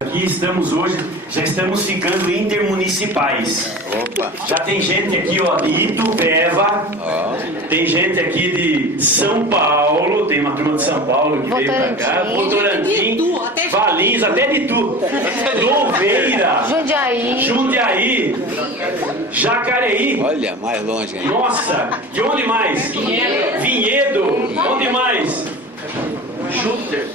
Aqui estamos hoje, já estamos ficando intermunicipais. Opa. Já tem gente aqui, ó, de Itupeva, tem gente aqui de São Paulo, tem uma turma de São Paulo que veio pra cá, Votorantim, Valinhos, até de Itu, Louveira, Jundiaí, Jacareí. Olha, mais longe ainda. Nossa, de onde mais? Vinhedo, onde mais? Júpiter.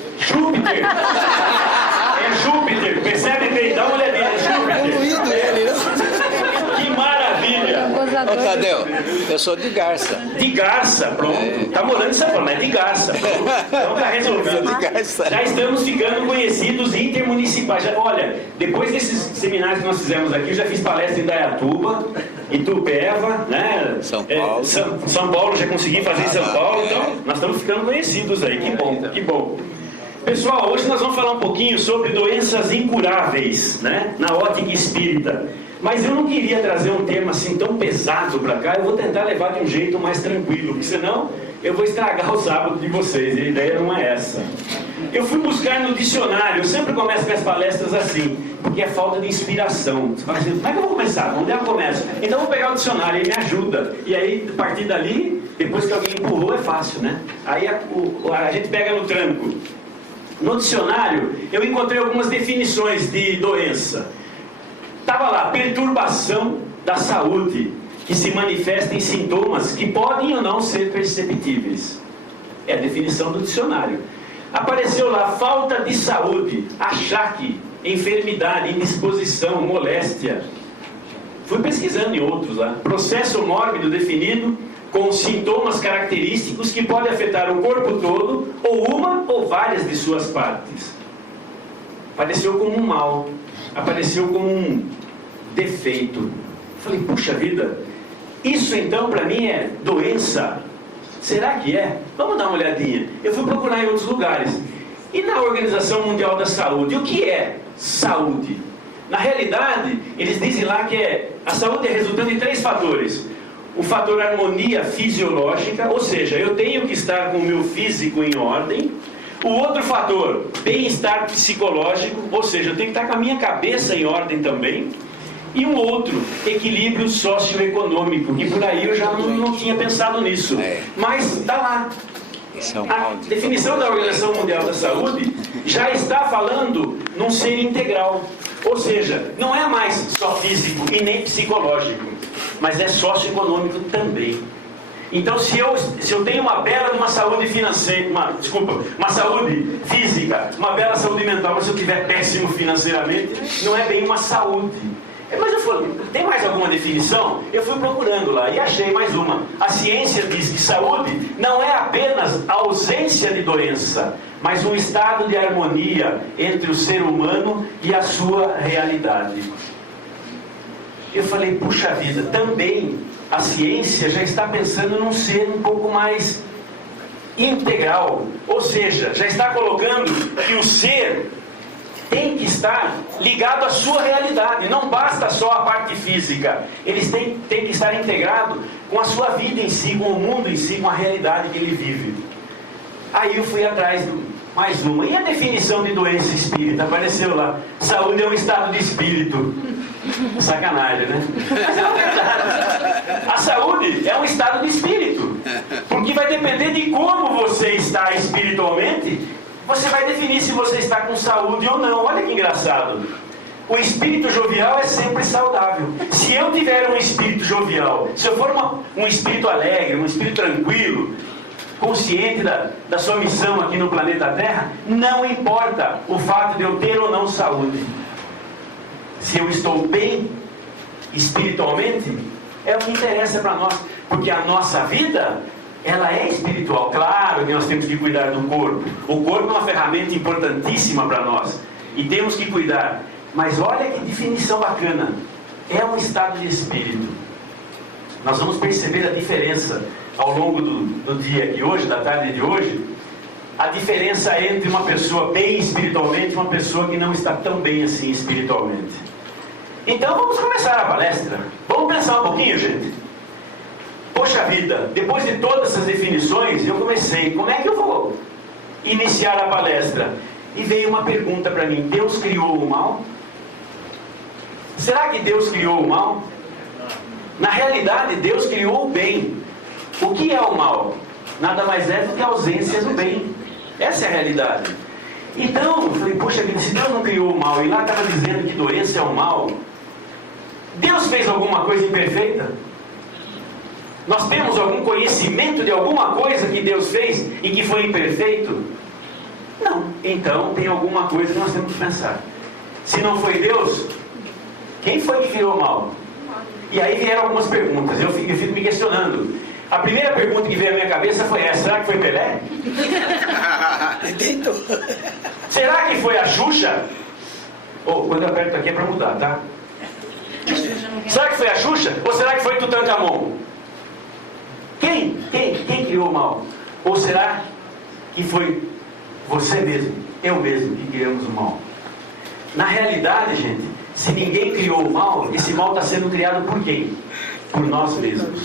É Júpiter, percebe bem, dá uma olhadinha, é Júpiter. Que maravilha. Ô Tadeu, eu sou de Garça. De Garça, pronto. Tá morando em São Paulo, mas é de Garça. Pronto. Então tá resolvido. De Garça. Já estamos ficando conhecidos intermunicipais. Olha, depois desses seminários que nós fizemos aqui, eu já fiz palestra em Dayatuba, Itupeva, né? São Paulo. São Paulo, já consegui fazer em São Paulo, então nós estamos ficando conhecidos aí. Que bom, que bom. Pessoal, hoje nós vamos falar um pouquinho sobre doenças incuráveis, né? Na ótica espírita. Mas eu não queria trazer um tema assim tão pesado para cá, eu vou tentar levar de um jeito mais tranquilo, porque senão eu vou estragar o sábado de vocês, e a ideia não é essa. Eu fui buscar no dicionário, eu sempre começo minhas palestras assim, porque é falta de inspiração. Você fala assim, como é que eu vou começar? Onde é que eu começo? Então eu vou pegar o dicionário, ele me ajuda. E aí, a partir dali, depois que alguém empurrou, é fácil, né? Aí a gente pega no tranco. No dicionário, eu encontrei algumas definições de doença. Estava lá, perturbação da saúde, que se manifesta em sintomas que podem ou não ser perceptíveis. É a definição do dicionário. Apareceu lá, falta de saúde, achaque, enfermidade, indisposição, moléstia. Fui pesquisando em outros lá. Processo mórbido definido com sintomas característicos que podem afetar o corpo todo, ou uma ou várias de suas partes. Apareceu como um mal, apareceu como um defeito. Falei, puxa vida, isso então para mim é doença? Será que é? Vamos dar uma olhadinha. Eu fui procurar em outros lugares. E na Organização Mundial da Saúde, o que é saúde? Na realidade, eles dizem lá que a saúde é resultante de 3 fatores. O fator harmonia fisiológica, ou seja, eu tenho que estar com o meu físico em ordem. O outro fator, bem-estar psicológico, ou seja, eu tenho que estar com a minha cabeça em ordem também. E um outro, equilíbrio socioeconômico, que por aí eu já não tinha pensado nisso. Mas está lá. A definição da Organização Mundial da Saúde já está falando num ser integral. Ou seja, não é mais só físico e nem psicológico, mas é socioeconômico também. Então, se eu tenho uma bela uma saúde financeira, uma saúde física, uma bela saúde mental, mas se eu estiver péssimo financeiramente, não é bem uma saúde. Mas eu falei, tem mais alguma definição? Eu fui procurando lá e achei mais uma. A ciência diz que saúde não é apenas a ausência de doença, mas um estado de harmonia entre o ser humano e a sua realidade. Eu falei, puxa vida, também a ciência já está pensando num ser um pouco mais integral. Ou seja, já está colocando que o ser tem que estar ligado à sua realidade. Não basta só a parte física. Eles têm que estar integrado com a sua vida em si, com o mundo em si, com a realidade que ele vive. Aí eu fui atrás de mais uma. E a definição de doença espírita? Apareceu lá. Saúde é um estado de espírito. Sacanagem, né? Mas é verdade. A saúde é um estado de espírito. Porque vai depender de como você está espiritualmente, você vai definir se você está com saúde ou não. Olha que engraçado. O espírito jovial é sempre saudável. Se eu tiver um espírito jovial, se eu for um espírito alegre, um espírito tranquilo, consciente da sua missão aqui no planeta Terra, não importa o fato de eu ter ou não saúde. Se eu estou bem espiritualmente, é o que interessa para nós. Porque a nossa vida, ela é espiritual. Claro que nós temos que cuidar do corpo. O corpo é uma ferramenta importantíssima para nós. E temos que cuidar. Mas olha que definição bacana. É um estado de espírito. Nós vamos perceber a diferença ao longo do dia de hoje, da tarde de hoje. A diferença entre uma pessoa bem espiritualmente e uma pessoa que não está tão bem assim espiritualmente. Então vamos começar a palestra. Vamos pensar um pouquinho, gente? Poxa vida, depois de todas essas definições, eu comecei, como é que eu vou iniciar a palestra? e veio uma pergunta para mim: Deus criou o mal? Será que Deus criou o mal? Na realidade, Deus criou o bem. O que é o mal? Nada mais é do que a ausência do bem. Essa é a realidade. Então, eu falei, poxa vida, se Deus não criou o mal, e lá estava dizendo que doença é o mal, Deus fez alguma coisa imperfeita? Nós temos algum conhecimento de alguma coisa que Deus fez e que foi imperfeito? Não. Então, tem alguma coisa que nós temos que pensar. Se não foi Deus, quem foi que criou o mal? E aí vieram algumas perguntas, eu fico me questionando. A primeira pergunta que veio à minha cabeça foi essa: será que foi Pelé? Será que foi a Xuxa? Quando eu aperto aqui é para mudar, tá? Será que foi a Xuxa? Ou será que foi Tutankhamon? Quem criou o mal? Ou será que foi você mesmo, eu mesmo, que criamos o mal? Na realidade, gente, se ninguém criou o mal, esse mal está sendo criado por quem? Por nós mesmos.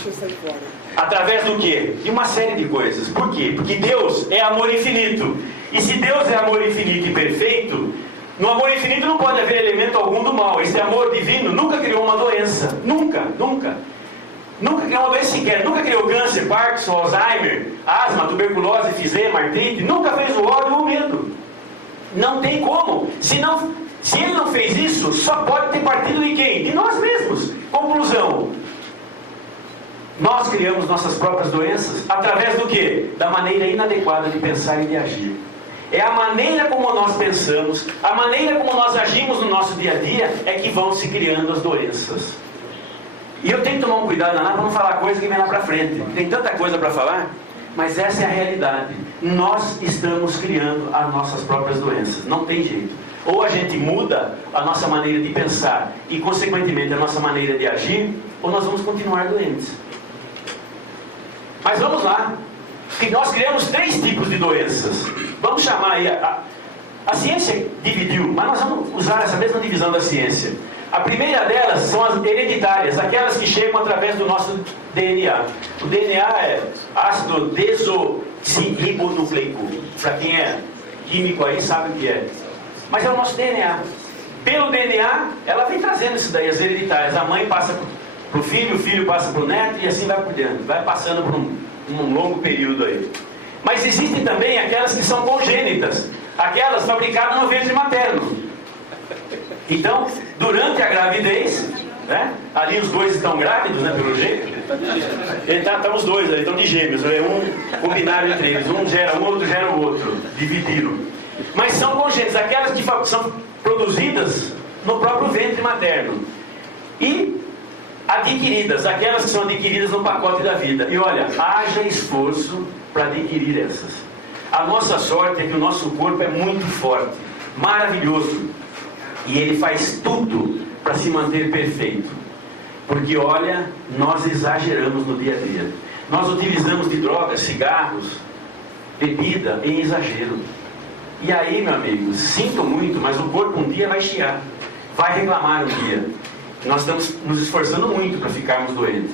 Através do quê? De uma série de coisas. Por quê? Porque Deus é amor infinito. E se Deus é amor infinito e perfeito, no amor infinito não pode haver elemento algum do mal. Esse amor divino nunca criou uma doença. Nunca. Nunca criou uma doença sequer. Nunca criou câncer, Parkinson, Alzheimer, asma, tuberculose, efizema, artrite. Nunca fez o ódio ou o medo. Não tem como. Se ele não fez isso, só pode ter partido de quem? De nós mesmos. Conclusão: nós criamos nossas próprias doenças através do quê? Da maneira inadequada de pensar e de agir. É a maneira como nós pensamos, a maneira como nós agimos no nosso dia a dia é que vão se criando as doenças. E eu tenho que tomar um cuidado danado para não falar coisa que vem lá para frente. Tem tanta coisa para falar, mas essa é a realidade. Nós estamos criando as nossas próprias doenças. Não tem jeito. Ou a gente muda a nossa maneira de pensar e, consequentemente, a nossa maneira de agir, ou nós vamos continuar doentes. Mas vamos lá. Que nós criamos 3 tipos de doenças. Vamos chamar aí, a ciência dividiu, mas nós vamos usar essa mesma divisão da ciência. A primeira delas são as hereditárias, aquelas que chegam através do nosso DNA. O DNA é ácido desoxirribonucleico. Para quem é químico aí sabe o que é. Mas é o nosso DNA. Pelo DNA, ela vem trazendo isso daí, as hereditárias. A mãe passa para o filho passa para o neto e assim vai por diante. Vai passando por um longo período aí. Mas existem também aquelas que são congênitas, aquelas fabricadas no ventre materno. Então, durante a gravidez, né, ali os dois estão grávidos, né, pelo jeito. Estão os dois ali, estão de gêmeos, né, combinaram entre eles, um gera um, outro gera o outro, dividiram. Mas são congênitas, aquelas que são produzidas no próprio ventre materno. E adquiridas, aquelas que são adquiridas no pacote da vida. E olha, haja esforço para adquirir essas. A nossa sorte é que o nosso corpo é muito forte, maravilhoso, e ele faz tudo para se manter perfeito. Porque olha, nós exageramos no dia a dia. Nós utilizamos de drogas, cigarros, bebida em exagero. E aí, meu amigo, sinto muito, mas o corpo um dia vai chiar, vai reclamar um dia. Nós estamos nos esforçando muito para ficarmos doentes.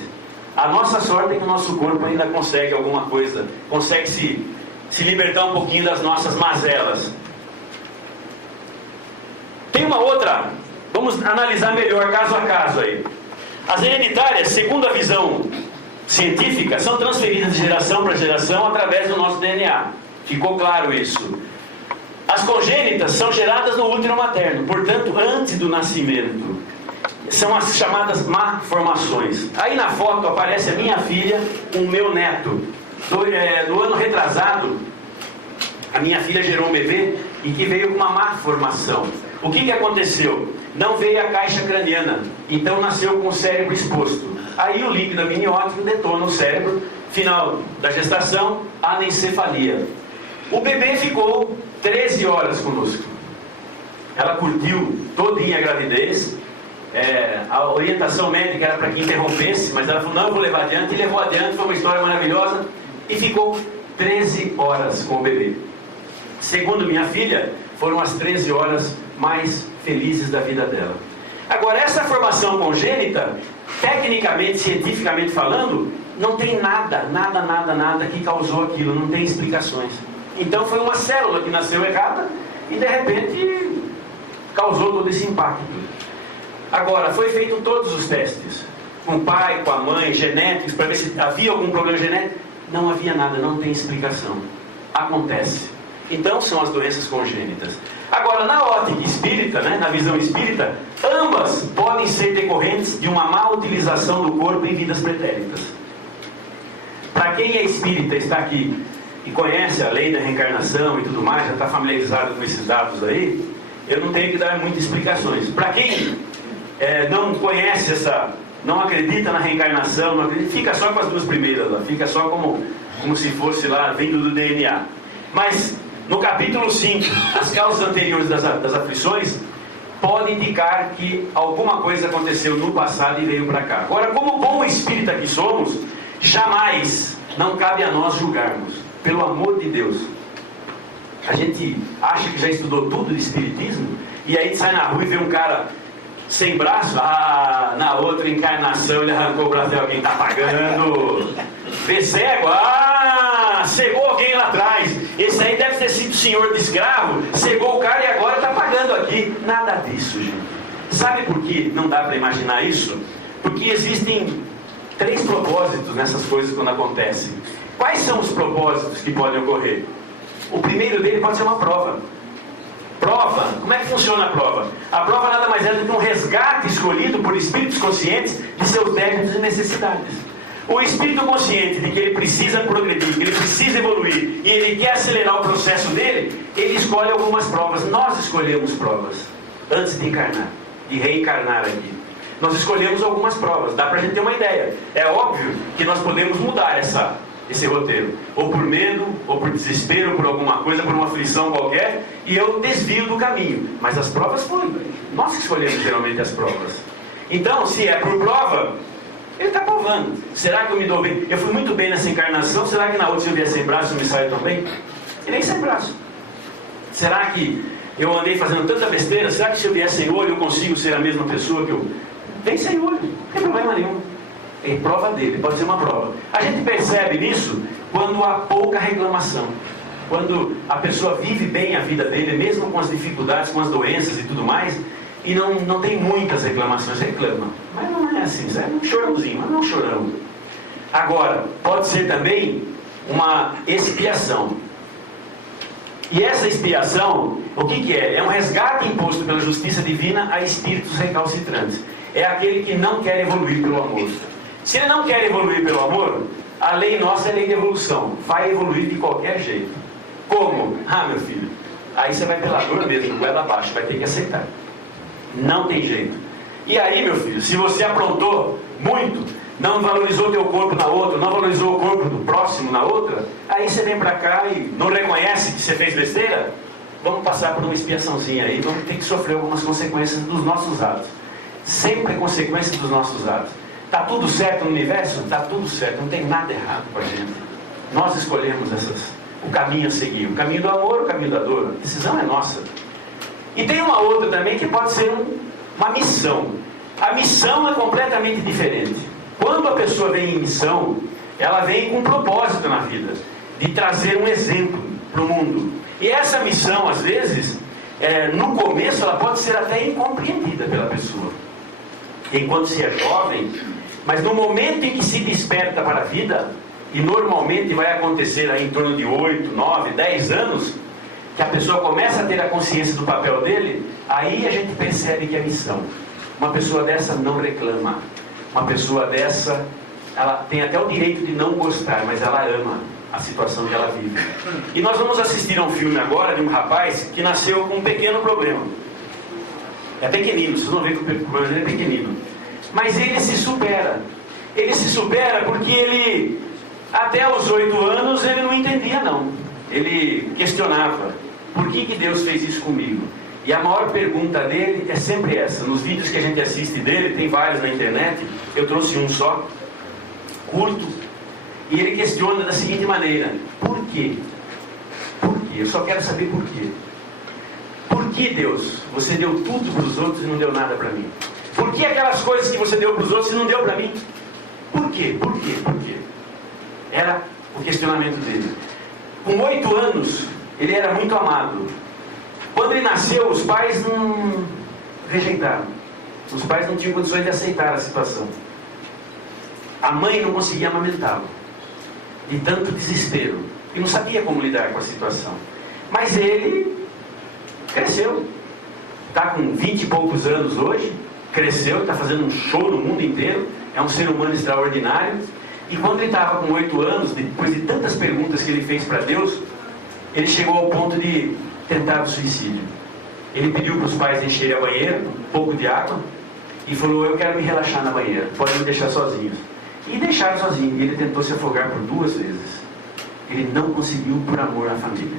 A nossa sorte é que o nosso corpo ainda consegue alguma coisa, consegue se libertar um pouquinho das nossas mazelas. Tem uma outra, vamos analisar melhor caso a caso aí. As hereditárias, segundo a visão científica, são transferidas de geração para geração através do nosso DNA. Ficou claro isso? As congênitas são geradas no útero materno, portanto, antes do nascimento. São as chamadas malformações. Aí na foto aparece a minha filha com o meu neto. No ano retrasado, a minha filha gerou um bebê e que veio com uma malformação. O que aconteceu? Não veio a caixa craniana, então nasceu com o cérebro exposto. Aí o líquido amniótico detona o cérebro, final da gestação, anencefalia. O bebê ficou 13 horas conosco. Ela curtiu todinha a gravidez. A orientação médica era para que interrompesse, mas ela falou, não, eu vou levar adiante, e levou adiante, foi uma história maravilhosa, e ficou 13 horas com o bebê. Segundo minha filha, foram as 13 horas mais felizes da vida dela. Agora, essa formação congênita, tecnicamente, cientificamente falando, não tem nada que causou aquilo, não tem explicações. Então foi uma célula que nasceu errada, e de repente causou todo esse impacto. Agora, foi feito todos os testes, com o pai, com a mãe, genéticos, para ver se havia algum problema genético. Não havia nada, não tem explicação. Acontece. Então são as doenças congênitas. Agora, na ótica espírita, na visão espírita, ambas podem ser decorrentes de uma má utilização do corpo em vidas pretéritas. Para quem é espírita, está aqui e conhece a lei da reencarnação e tudo mais, já está familiarizado com esses dados aí, eu não tenho que dar muitas explicações. Para quem não conhece não acredita na reencarnação, não acredita, fica só com as duas primeiras lá, fica só como se fosse lá, vindo do DNA. Mas no capítulo 5, as causas anteriores das aflições podem indicar que alguma coisa aconteceu no passado e veio para cá. Agora, como bom espírita que somos, jamais não cabe a nós julgarmos, pelo amor de Deus. A gente acha que já estudou tudo de espiritismo e aí a gente sai na rua e vê um cara sem braço, na outra encarnação ele arrancou o braço de alguém, está pagando. Vê cego, cegou alguém lá atrás, esse aí deve ter sido senhor de escravo, cegou o cara e agora está pagando aqui. Nada disso, gente. Sabe por que não dá para imaginar isso? Porque existem 3 propósitos nessas coisas quando acontecem. Quais são os propósitos que podem ocorrer? O primeiro dele pode ser uma prova. Prova, como é que funciona a prova? A prova nada mais é do que um resgate escolhido por espíritos conscientes de seus débitos e necessidades. O espírito consciente de que ele precisa progredir, que ele precisa evoluir e ele quer acelerar o processo dele, ele escolhe algumas provas. Nós escolhemos provas antes de encarnar, de reencarnar aqui. Nós escolhemos algumas provas, dá pra gente ter uma ideia. É óbvio que nós podemos mudar esse roteiro, ou por medo, ou por desespero, por alguma coisa, por uma aflição qualquer, e eu desvio do caminho. Mas as provas foram nós que escolhemos geralmente as provas. Então, se é por prova, ele está provando. Será que eu me dou bem? Eu fui muito bem nessa encarnação, será que na outra, se eu vier sem braço, eu me saio também? E nem sem braço. Será que eu andei fazendo tanta besteira? Será que se eu vier sem olho, eu consigo ser a mesma pessoa que eu... Vem sem olho, não tem problema nenhum. É prova dele, pode ser uma prova. A gente percebe nisso quando há pouca reclamação. Quando a pessoa vive bem a vida dele, mesmo com as dificuldades, com as doenças e tudo mais, e não tem muitas reclamações, reclama. Mas não é assim, é um chorãozinho, mas não é um chorão. Agora, pode ser também uma expiação. E essa expiação, o que é? É um resgate imposto pela justiça divina a espíritos recalcitrantes. É aquele que não quer evoluir pelo amor. Se ele não quer evoluir pelo amor, a lei nossa é a lei de evolução. Vai evoluir de qualquer jeito. Como? Meu filho, aí você vai pela dor mesmo, goela abaixo, vai ter que aceitar. Não tem jeito. E aí, meu filho, se você aprontou muito, não valorizou teu corpo na outra, não valorizou o corpo do próximo na outra, aí você vem pra cá e não reconhece que você fez besteira, vamos passar por uma expiaçãozinha aí, vamos ter que sofrer algumas consequências dos nossos atos. Sempre consequências dos nossos atos. Está tudo certo no universo? Está tudo certo, não tem nada errado com a gente. Nós escolhemos o caminho a seguir, o caminho do amor, o caminho da dor. A decisão é nossa. E tem uma outra também que pode ser uma missão. A missão é completamente diferente. Quando a pessoa vem em missão, ela vem com um propósito na vida, de trazer um exemplo para o mundo. E essa missão, às vezes, no começo, ela pode ser até incompreendida pela pessoa. Enquanto se é jovem, mas no momento em que se desperta para a vida, e normalmente vai acontecer aí em torno de 8, 9, 10 anos, que a pessoa começa a ter a consciência do papel dele, aí a gente percebe que é missão. Uma pessoa dessa não reclama. Uma pessoa dessa, ela tem até o direito de não gostar, mas ela ama a situação que ela vive. E nós vamos assistir a um filme agora de um rapaz que nasceu com um pequeno problema. É pequenino, vocês vão ver que o problema dele é pequenino. Mas ele se supera. Ele se supera porque ele, até os 8 anos, ele não entendia não. Ele questionava, por que Deus fez isso comigo? E a maior pergunta dele é sempre essa. Nos vídeos que a gente assiste dele, tem vários na internet, eu trouxe um só, curto, e ele questiona da seguinte maneira: por quê? Por quê? Eu só quero saber por quê. Por que, Deus, você deu tudo para os outros e não deu nada para mim? Por que aquelas coisas que você deu para os outros e não deu para mim? Por quê? Por quê? Por quê? Era o questionamento dele. Com 8 anos, ele era muito amado. Quando ele nasceu, os pais não rejeitaram. Os pais não tinham condições de aceitar a situação. A mãe não conseguia amamentá-lo, de tanto desespero, e não sabia como lidar com a situação. Mas ele cresceu. Está com 20 e poucos anos hoje, cresceu, está fazendo um show no mundo inteiro, é um ser humano extraordinário. E quando ele estava com 8 anos, depois de tantas perguntas que ele fez para Deus, ele chegou ao ponto de tentar o suicídio. Ele pediu para os pais encherem a banheira, um pouco de água, e falou: eu quero me relaxar na banheira, podem me deixar sozinhos. E deixaram sozinho, e ele tentou se afogar por 2 vezes. Ele não conseguiu por amor à família.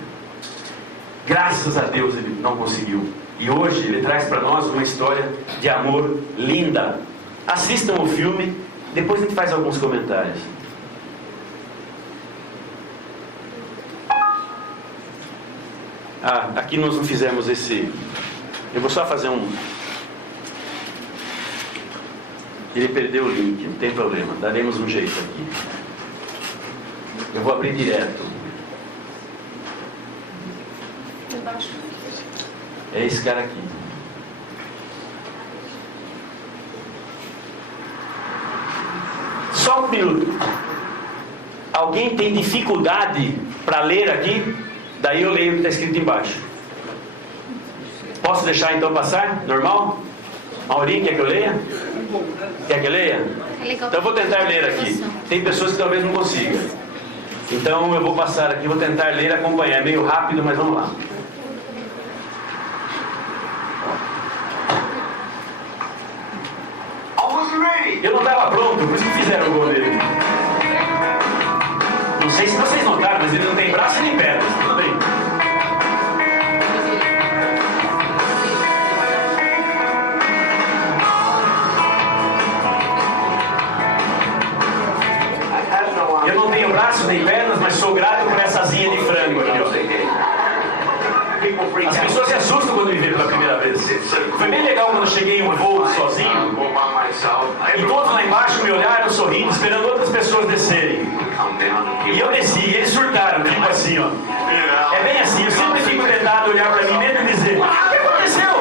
Graças a Deus ele não conseguiu. E hoje ele traz para nós uma história de amor linda. Assistam o filme, depois a gente faz alguns comentários. Aqui nós não fizemos esse... Eu vou só fazer um... Ele perdeu o link, não tem problema, daremos um jeito aqui. Eu vou abrir direto. É esse cara aqui. Só um minuto. Alguém tem dificuldade para ler aqui? Daí eu leio o que está escrito embaixo. Posso deixar então passar? Normal? Maurinho, quer que eu leia? Quer que eu leia? Então eu vou tentar ler aqui. Tem pessoas que talvez não consigam. Então eu vou passar aqui, vou tentar ler e acompanhar. É meio rápido, mas vamos lá. Eu não estava pronto, por isso que fizeram o gol dele. Não sei se vocês notaram, mas ele não tem braço nem pernas. Tudo bem. Eu não tenho braço nem pernas, mas sou grato por essa asinha de frango aqui, ó. As pessoas se assustam quando me veem pela primeira vez. Foi bem legal quando eu cheguei em um voo sozinho e todos lá embaixo me olharam sorrindo, esperando outras pessoas descerem. E eu desci e eles surtaram, tipo assim, ó. É bem assim, eu sempre fico tentado olhar para mim mesmo e dizer: o que aconteceu?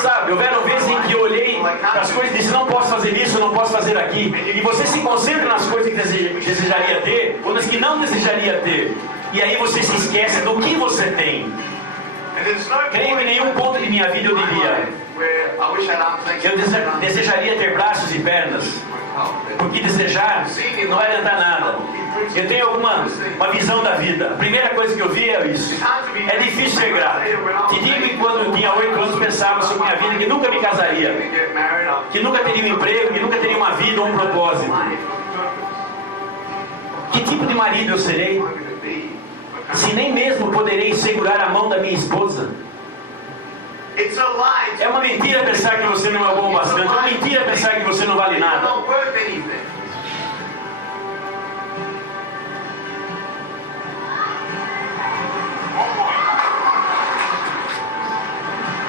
Sabe, houveram vezes em que eu olhei para as coisas e disse: não posso fazer isso, não posso fazer aquilo. E você se concentra nas coisas que desejaria ter ou nas que não desejaria ter. E aí você se esquece do que você tem. Creio que em nenhum ponto de minha vida eu diria: eu desejaria ter braços e pernas, porque desejar não vai adiantar nada. Eu tenho uma visão da vida. A primeira coisa que eu vi é isso: é difícil ser grato. Te digo que quando eu tinha 8 anos pensava sobre minha vida que nunca me casaria, que nunca teria um emprego, que nunca teria uma vida ou um propósito. Que tipo de marido eu serei, se nem mesmo poderei segurar a mão da minha esposa? É uma mentira pensar que você não é bom bastante. É uma mentira pensar que você não vale nada.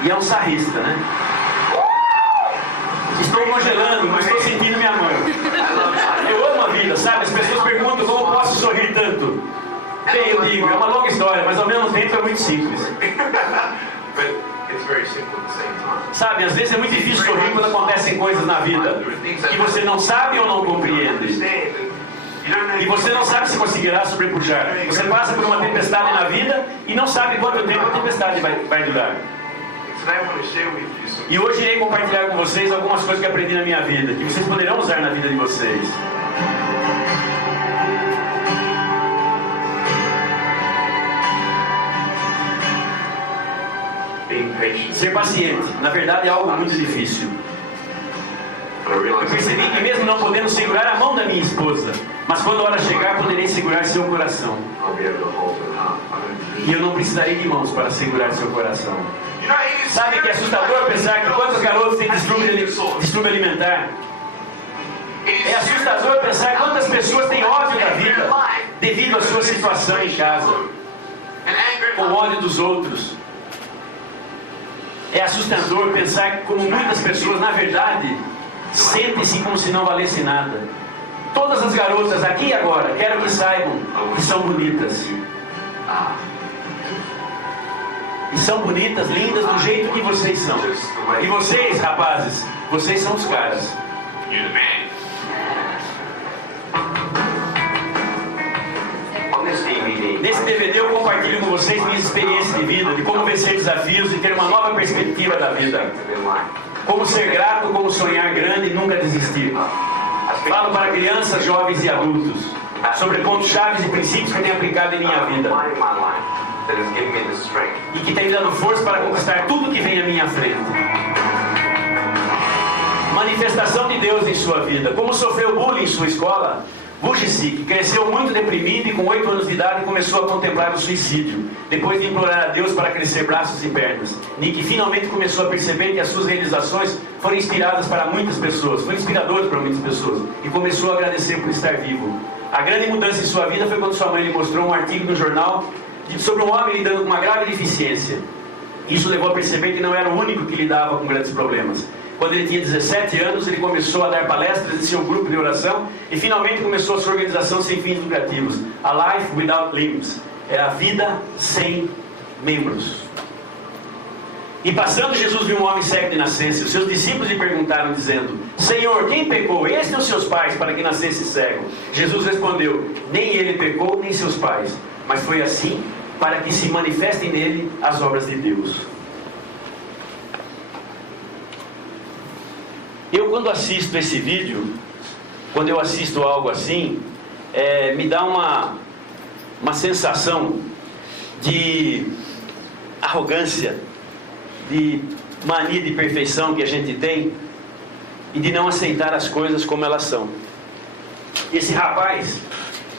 E é um sarrista, né? Estou congelando, não estou sentindo minha mão. Eu amo a vida, sabe? As pessoas perguntam como posso sorrir tanto. Bem, eu digo, é uma longa história, mas ao mesmo tempo é muito simples. Sabe, às vezes é muito difícil sorrir quando acontecem coisas na vida que você não sabe ou não compreende. E você não sabe se conseguirá sobrepujar. Você passa por uma tempestade na vida e não sabe quanto tempo a tempestade vai durar. E hoje irei compartilhar com vocês algumas coisas que aprendi na minha vida, que vocês poderão usar na vida de vocês. Ser paciente, na verdade, é algo muito difícil. Eu percebi que mesmo não podendo segurar a mão da minha esposa, mas quando a hora chegar, poderei segurar seu coração. E eu não precisarei de mãos para segurar seu coração. Sabe que é assustador pensar que quantos garotos têm distúrbio alimentar? É assustador pensar quantas pessoas têm ódio da vida devido à sua situação em casa, com ódio dos outros. É assustador pensar como muitas pessoas, na verdade, sentem-se como se não valesse nada. Todas as garotas aqui e agora, quero que saibam que são bonitas. E são bonitas, lindas, do jeito que vocês são. E vocês, rapazes, vocês são os caras. Nesse DVD eu compartilho com vocês minhas experiências de vida, de como vencer desafios e ter uma nova perspectiva da vida. Como ser grato, como sonhar grande e nunca desistir. Falo para crianças, jovens e adultos sobre pontos chaves e princípios que eu tenho aplicado em minha vida e que tem me dado força para conquistar tudo que vem à minha frente. Manifestação de Deus em sua vida. Como sofreu bullying em sua escola, Vujicic cresceu muito deprimido e com 8 anos de idade começou a contemplar o suicídio, depois de implorar a Deus para crescer braços e pernas. Nick finalmente começou a perceber que as suas realizações foram inspiradas para muitas pessoas, foram inspiradoras para muitas pessoas, e começou a agradecer por estar vivo. A grande mudança em sua vida foi quando sua mãe lhe mostrou um artigo no jornal sobre um homem lidando com uma grave deficiência. Isso levou a perceber que não era o único que lidava com grandes problemas. Quando ele tinha 17 anos, ele começou a dar palestras em seu grupo de oração e finalmente começou a sua organização sem fins lucrativos, A Life Without Limbs, é a vida sem membros. E passando, Jesus viu um homem cego de nascença. Os seus discípulos lhe perguntaram, dizendo: Senhor, quem pecou, este ou seus pais, para que nascesse cego? Jesus respondeu: nem ele pecou, nem seus pais, mas foi assim para que se manifestem nele as obras de Deus. Eu, quando assisto esse vídeo, quando eu assisto algo assim, me dá uma sensação de arrogância, de mania de perfeição que a gente tem e de não aceitar as coisas como elas são. Esse rapaz,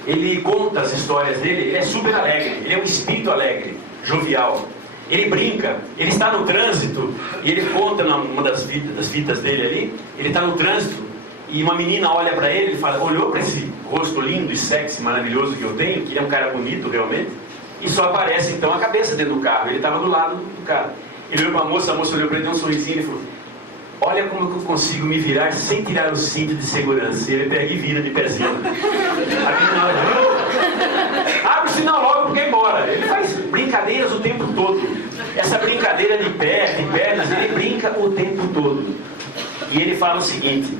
ele conta as histórias dele, ele é super alegre, ele é um espírito alegre, jovial. Ele brinca, ele está no trânsito e ele conta numa das fitas dele ali, ele está no trânsito e uma menina olha para ele e fala, olhou para esse rosto lindo e sexy, maravilhoso que eu tenho, que é um cara bonito realmente, e só aparece então a cabeça dentro do carro. Ele estava do lado do carro. Ele olhou para a moça olhou para ele, deu um sorrisinho e falou: olha como eu consigo me virar sem tirar o cinto de segurança. E ele pega e vira de pezinho. A menina olha, abre o sinal logo porque é embora. Ele faz brincadeiras o tempo todo. Essa brincadeira de pé, de pernas, ele brinca o tempo todo. E ele fala o seguinte: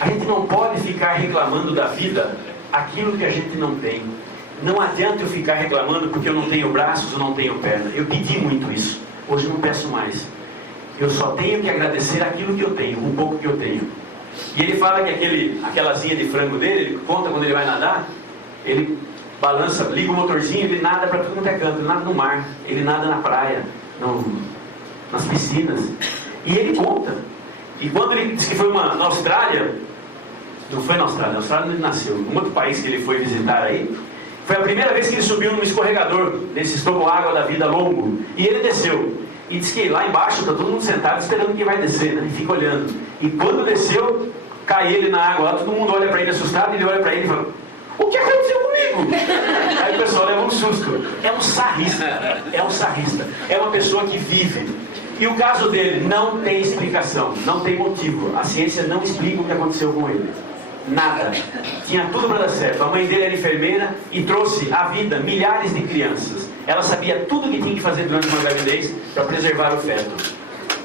a gente não pode ficar reclamando da vida aquilo que a gente não tem. Não adianta eu ficar reclamando porque eu não tenho braços ou não tenho perna. Eu pedi muito isso. Hoje não peço mais. Eu só tenho que agradecer aquilo que eu tenho, um pouco que eu tenho. E ele fala que aquela asinha de frango dele, ele conta quando ele vai nadar, ele balança, liga o motorzinho, ele nada para tudo quanto é canto, ele nada no mar, ele nada na praia, nas piscinas. E ele conta. E quando ele disse que foi na Austrália, não foi na Austrália ele nasceu, um outro país que ele foi visitar aí, foi a primeira vez que ele subiu num escorregador, nesse toboágua da vida longo, e ele desceu. E diz que lá embaixo está todo mundo sentado esperando que vai descer, né? E fica olhando. E quando desceu, cai ele na água lá, todo mundo olha para ele assustado, ele olha para ele e fala: o que aconteceu comigo? Aí o pessoal leva um susto. É um sarrista, é uma pessoa que vive. E o caso dele não tem explicação, não tem motivo. A ciência não explica o que aconteceu com ele. Nada. Tinha tudo para dar certo. A mãe dele era enfermeira e trouxe à vida milhares de crianças. Ela sabia tudo o que tinha que fazer durante uma gravidez para preservar o feto.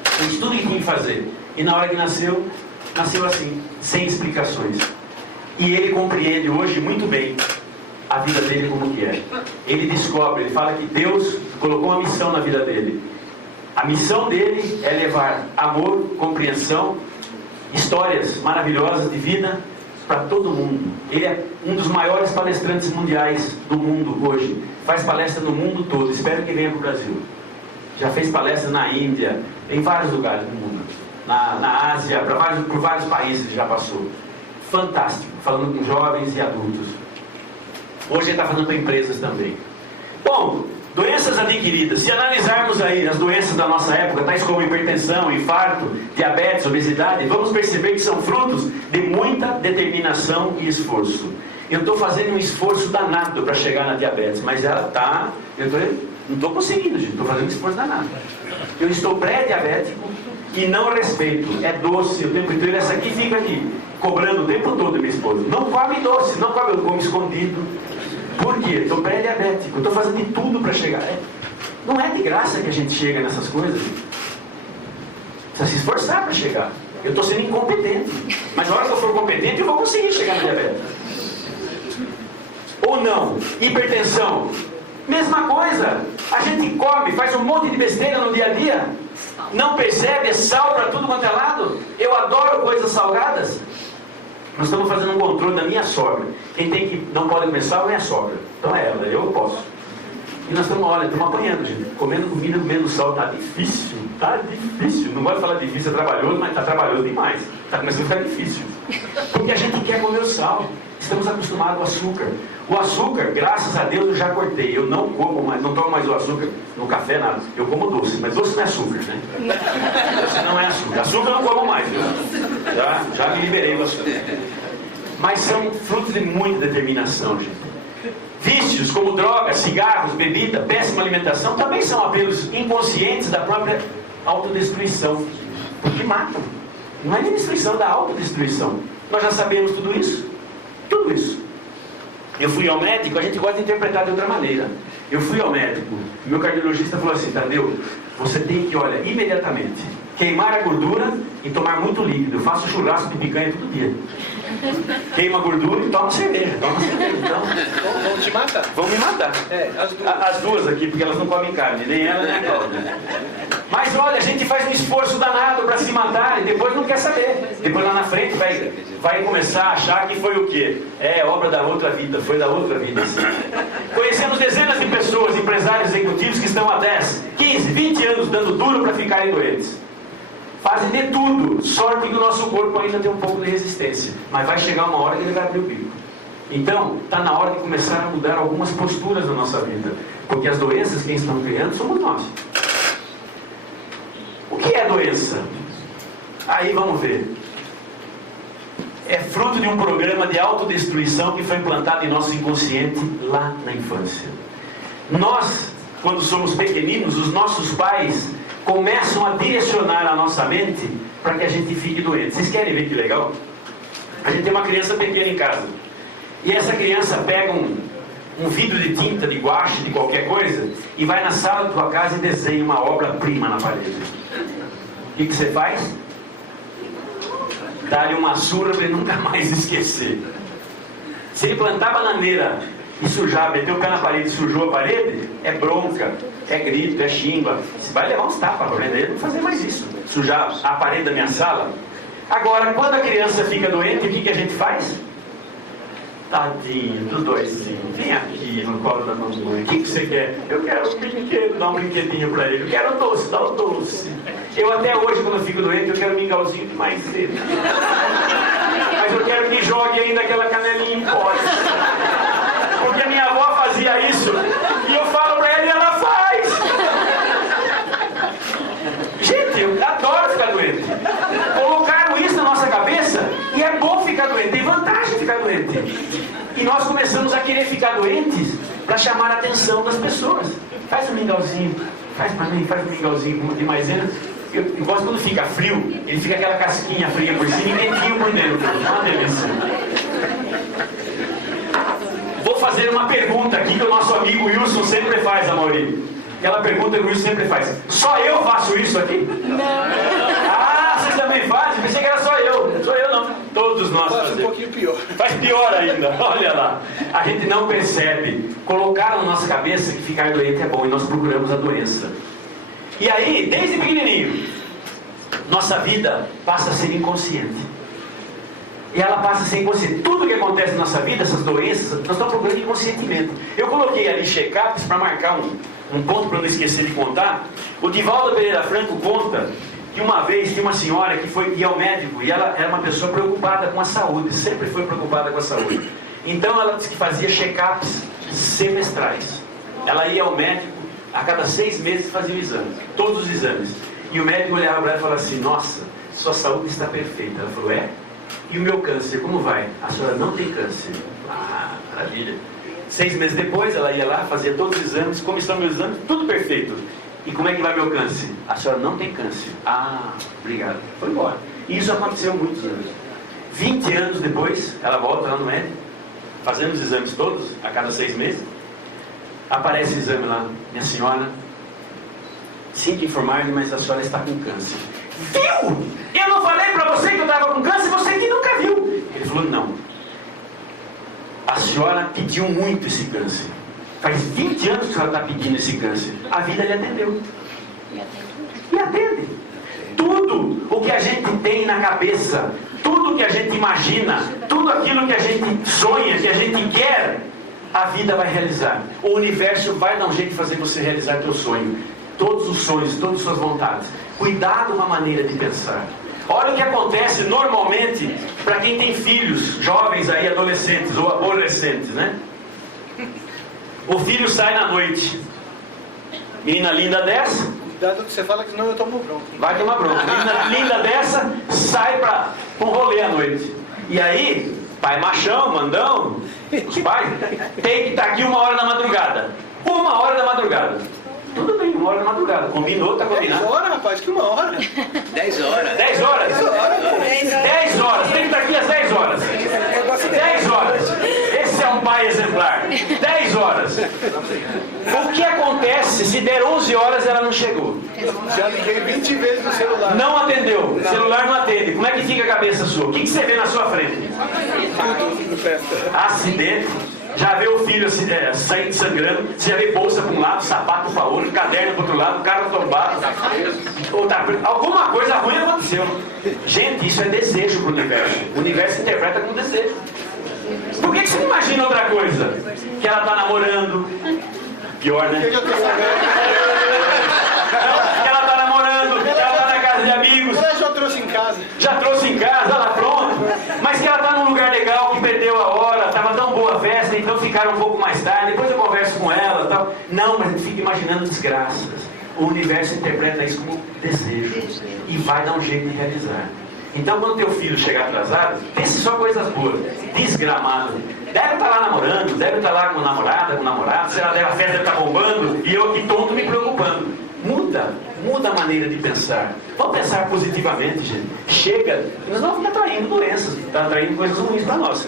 Fez tudo o que tinha que fazer. E na hora que nasceu assim, sem explicações. E ele compreende hoje muito bem a vida dele como que é. Ele descobre, ele fala que Deus colocou uma missão na vida dele. A missão dele é levar amor, compreensão, histórias maravilhosas de vida para todo mundo. Ele é um dos maiores palestrantes mundiais do mundo hoje. Faz palestra no mundo todo. Espero que venha para o Brasil. Já fez palestra na Índia, em vários lugares do mundo. Na Ásia, por vários países ele já passou. Fantástico. Falando com jovens e adultos. Hoje ele está falando para empresas também. Bom, doenças adquiridas. Se analisarmos aí as doenças da nossa época, tais como hipertensão, infarto, diabetes, obesidade, vamos perceber que são frutos de muita determinação e esforço. Eu estou fazendo um esforço danado para chegar na diabetes, mas ela está... não estou conseguindo, gente. Estou fazendo um esforço danado. Eu estou pré-diabético e não respeito. É doce o tempo inteiro. Essa aqui fica aqui, cobrando o tempo todo, minha esposa. Não come doce, não come, eu como escondido. Por quê? Estou pré-diabético, estou fazendo de tudo para chegar. Não é de graça que a gente chega nessas coisas. Precisa se esforçar para chegar. Eu estou sendo incompetente. Mas na hora que eu for competente, eu vou conseguir chegar no diabetes. Ou não? Hipertensão. Mesma coisa. A gente come, faz um monte de besteira no dia a dia. Não percebe, é sal para tudo quanto é lado. Eu adoro coisas salgadas. Nós estamos fazendo um controle da minha sogra. Quem tem que não pode comer sal é a sogra. Então é ela, eu posso. E nós estamos, olha, estamos apanhando, gente. Comendo comida, comendo sal, está difícil. Está difícil. Não pode falar difícil, é trabalhoso, mas está trabalhoso demais. Está começando a ficar difícil. Porque a gente quer comer o sal. Estamos acostumados ao açúcar. O açúcar, graças a Deus, eu já cortei. Eu não como mais, não tomo mais o açúcar no café, nada. Eu como doce, mas doce não é açúcar, né? Doce não é açúcar. Açúcar eu não como mais, viu? Já me liberei do açúcar. Mas são frutos de muita determinação, gente. Vícios como drogas, cigarros, bebida, péssima alimentação também são apelos inconscientes da própria autodestruição. Porque matam. Não é nem destruição, é da autodestruição. Nós já sabemos tudo isso. Tudo isso. Eu fui ao médico, a gente gosta de interpretar de outra maneira. Eu fui ao médico, meu cardiologista falou assim: Tadeu, você tem que, olha, imediatamente queimar a gordura e tomar muito líquido. Eu faço churrasco de picanha todo dia. Queima a gordura e toma cerveja. Então, vão te matar? Vão me matar. As duas aqui, porque elas não comem carne, nem ela nem a Cláudia. Mas olha, a gente faz um esforço danado para se matar e depois não quer saber. Depois lá na frente vai começar a achar que foi o quê? É obra da outra vida, foi da outra vida. Conhecemos dezenas de pessoas, empresários executivos que estão há 10, 15, 20 anos dando duro para ficarem doentes. Fazem de tudo, sorte que o nosso corpo ainda tem um pouco de resistência, mas vai chegar uma hora que ele vai abrir o bico. Então, está na hora de começar a mudar algumas posturas na nossa vida, porque as doenças quem estão criando somos nós. O que é doença? Aí vamos ver. É fruto de um programa de autodestruição que foi implantado em nosso inconsciente lá na infância. Nós, quando somos pequeninos, os nossos pais começam a direcionar a nossa mente para que a gente fique doente. Vocês querem ver que legal? A gente tem uma criança pequena em casa. E essa criança pega um vidro de tinta, de guache, de qualquer coisa, e vai na sala da tua casa e desenha uma obra-prima na parede. O que você faz? Dá-lhe uma surra para ele nunca mais esquecer. Se ele plantar bananeira e sujar, meter o pé na parede e sujou a parede, é bronca, é grito, é xinga. Você vai levar uns tapas para aprender a não fazer mais isso. Sujar a parede da minha sala. Agora, quando a criança fica doente, o que a gente faz? Tadinho, dos doisinhos. Vem aqui no colo da mamãe. O que você quer? Eu quero um brinquedo, dá um brinquedinho para ele. Eu quero um doce, dá um doce. Eu até hoje, quando eu fico doente, eu quero um mingauzinho de maisena. Mas eu quero que jogue ainda aquela canelinha em pó. Porque a minha avó fazia isso e eu falo pra ela e ela faz. Gente, eu adoro ficar doente. Colocaram isso na nossa cabeça e é bom ficar doente, tem vantagem ficar doente. E nós começamos a querer ficar doentes para chamar a atenção das pessoas. Faz um mingauzinho, faz pra mim, faz um mingauzinho de maisena. Eu gosto quando fica frio, ele fica aquela casquinha fria por cima e quentinho por dentro. É uma delícia. Vou fazer uma pergunta aqui que o nosso amigo Wilson sempre faz, Amaury. Aquela pergunta que o Wilson sempre faz. Só eu faço isso aqui? Não. Ah, vocês também fazem? Pensei que era só eu. Sou eu não. Todos nós fazemos. Faz um pouquinho pior. Faz pior ainda. Olha lá. A gente não percebe. Colocaram na nossa cabeça que ficar doente é bom e nós procuramos a doença. E aí, desde pequenininho, nossa vida passa a ser inconsciente. E ela passa a ser inconsciente. Tudo que acontece na nossa vida, essas doenças, nós estamos procurando inconscientemente. Eu coloquei ali check-ups para marcar um ponto para não esquecer de contar. O Divaldo Pereira Franco conta que uma vez tinha uma senhora que foi ir ao médico e ela era uma pessoa preocupada com a saúde, sempre foi preocupada com a saúde. Então ela disse que fazia check-ups semestrais. Ela ia ao médico a cada 6 meses fazia o exame, todos os exames. E o médico olhava para ela e falava assim: nossa, sua saúde está perfeita. Ela falou: é? E o meu câncer, como vai? A senhora não tem câncer. Ah, maravilha. 6 meses depois, ela ia lá, fazia todos os exames. Como estão meus exames? Tudo perfeito. E como é que vai meu câncer? A senhora não tem câncer. Ah, obrigado. Foi embora. E isso aconteceu muitos anos. 20 anos depois, ela volta lá no médico, fazendo os exames todos, a cada 6 meses. Aparece o exame lá. Minha senhora, sinto informar-lhe, mas a senhora está com câncer. Viu? Eu não falei para você que eu estava com câncer, você que nunca viu. Ele falou, não. A senhora pediu muito esse câncer. Faz 20 anos que a senhora está pedindo esse câncer. A vida lhe atendeu. E atende. Tudo o que a gente tem na cabeça, tudo o que a gente imagina, tudo aquilo que a gente sonha, que a gente quer, a vida vai realizar. O universo vai dar um jeito de fazer você realizar teu sonho. Todos os sonhos, todas as suas vontades. Cuidado com a maneira de pensar. Olha o que acontece normalmente para quem tem filhos, jovens aí, adolescentes ou adolescentes, né? O filho sai na noite. Menina linda dessa. Cuidado que você fala que senão eu tomo bronca. Vai tomar bronca. Menina linda dessa sai para um rolê à noite. E aí, pai machão, mandão, os pais, tem que estar aqui 1h da madrugada. 1h da madrugada. Tudo bem, 1h da madrugada. Combinou, tá combinado. 10 horas, rapaz, que 1 hora. 10 horas. 10 horas? 10 horas. Tem que estar aqui às 10 horas. 10 horas. Esse é um pai exemplar. 10 horas. O que acontece se der 11 horas e ela não chegou? Já liguei 20 vezes no celular. Não atendeu. O celular não atende. Como é que fica a cabeça sua? O que você vê na sua frente? Tudo festa. Acidente. Já vê o filho saindo sangrando. Você já vê bolsa para um lado, sapato para outro, caderno para outro lado, carro tombado. Alguma coisa ruim aconteceu. Gente, isso é desejo para o universo. O universo interpreta como desejo. Por que você não imagina outra coisa? Que ela está namorando. Pior, né? Que ela está namorando, que ela está na casa de amigos. Ela já trouxe em casa. Já trouxe em casa, ela pronto. Mas que ela está num lugar legal, que perdeu a hora, estava tão boa a festa, então ficaram um pouco mais tarde, depois eu converso com ela e tal. Não, mas a gente fica imaginando desgraças. O universo interpreta isso como desejo. E vai dar um jeito de realizar. Então quando teu filho chegar atrasado, pense só coisas boas. Desgramado. Deve estar lá namorando, deve estar lá com namorada, com namorado, será que a festa deve estar bombando, e eu aqui tonto me preocupando. Muda a maneira de pensar. Vamos pensar positivamente, gente. Chega, nós não vamos atraindo doenças, está atraindo coisas ruins para nós.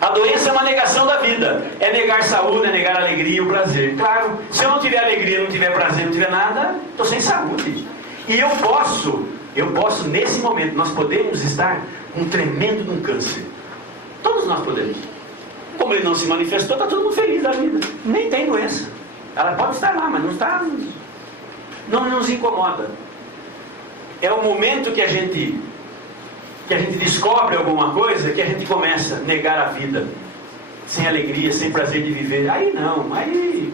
A doença é uma negação da vida. É negar saúde, é negar alegria e o prazer. Claro, se eu não tiver alegria, não tiver prazer, não tiver nada, estou sem saúde. E eu posso, nesse momento, nós podemos estar com um tremendo de um câncer. Todos nós podemos. Como ele não se manifestou, está todo mundo feliz da vida. Nem tem doença. Ela pode estar lá, mas não está. Não nos incomoda. É o momento que a gente descobre alguma coisa que a gente começa a negar a vida. Sem alegria, sem prazer de viver. Aí não, aí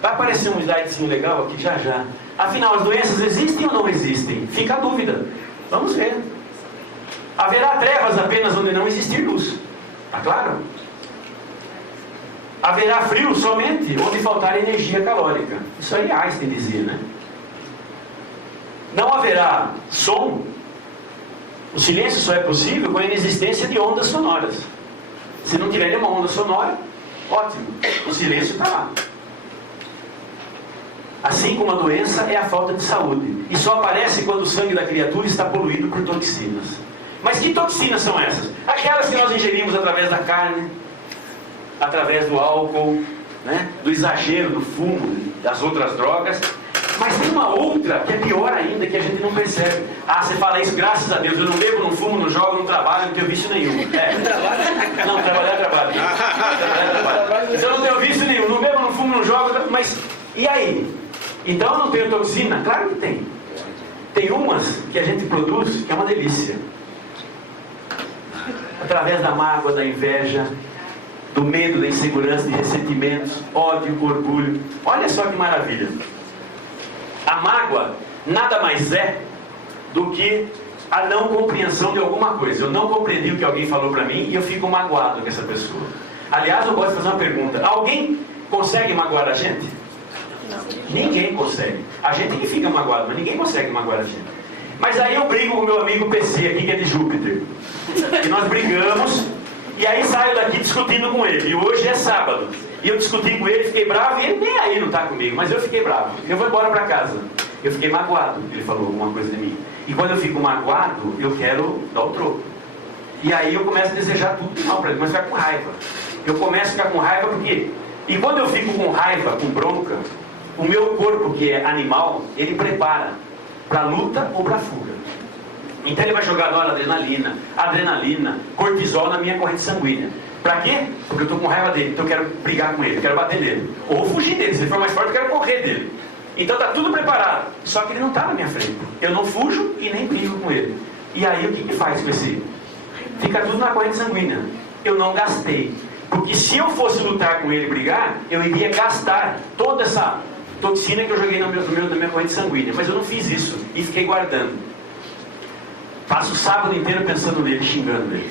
vai aparecer um slidezinho legal aqui já. Afinal, as doenças existem ou não existem? Fica a dúvida. Vamos ver. Haverá trevas apenas onde não existir luz. Está claro? Haverá frio somente onde faltar energia calórica. Isso aí Einstein dizia, né? Não haverá som. O silêncio só é possível com a inexistência de ondas sonoras. Se não tiver nenhuma onda sonora, ótimo. O silêncio está lá. Assim como a doença é a falta de saúde. E só aparece quando o sangue da criatura está poluído por toxinas. Mas que toxinas são essas? Aquelas que nós ingerimos através da carne, através do álcool, né? Do exagero, do fumo, das outras drogas. Mas tem uma outra que é pior ainda, que a gente não percebe. Ah, você fala isso, graças a Deus, eu não bebo, não fumo, não jogo, não trabalho, não tenho vício nenhum. Não trabalho? Não, trabalhar. Eu não tenho vício nenhum, não bebo, não fumo, não jogo, mas e aí? Então eu não tenho toxina? Claro que tem. Tem umas que a gente produz que é uma delícia. Através da mágoa, da inveja, do medo, da insegurança, de ressentimentos, ódio, orgulho. Olha só que maravilha. A mágoa nada mais é do que a não compreensão de alguma coisa. Eu não compreendi o que alguém falou para mim e eu fico magoado com essa pessoa. Aliás, eu gosto de fazer uma pergunta. Alguém consegue magoar a gente? Não. Ninguém consegue. A gente que fica magoado, mas ninguém consegue magoar a gente. Mas aí eu brigo com o meu amigo PC aqui, que é de Júpiter. E nós brigamos E aí saio daqui discutindo com ele. E hoje é sábado. E eu discuti com ele, fiquei bravo, e ele nem aí não está comigo, mas eu fiquei bravo. Eu vou embora para casa. Eu fiquei magoado, ele falou alguma coisa de mim. E quando eu fico magoado, eu quero dar o troco. E aí eu começo a desejar tudo mal para ele, começo a ficar com raiva. Eu começo a ficar com raiva porque... E quando eu fico com raiva, com bronca, o meu corpo, que é animal, ele prepara para luta ou para fuga. Então ele vai jogar agora adrenalina, cortisol na minha corrente sanguínea. Para quê? Porque eu estou com raiva dele, então eu quero brigar com ele, eu quero bater nele. Ou fugir dele, se ele for mais forte eu quero correr dele. Então está tudo preparado. Só que ele não está na minha frente. Eu não fujo e nem brigo com ele. E aí o que faz com esse? Fica tudo na corrente sanguínea. Eu não gastei. Porque se eu fosse lutar com ele e brigar, eu iria gastar toda essa toxina que eu joguei na minha corrente sanguínea. Mas eu não fiz isso e fiquei guardando. Passo o sábado inteiro pensando nele, xingando ele.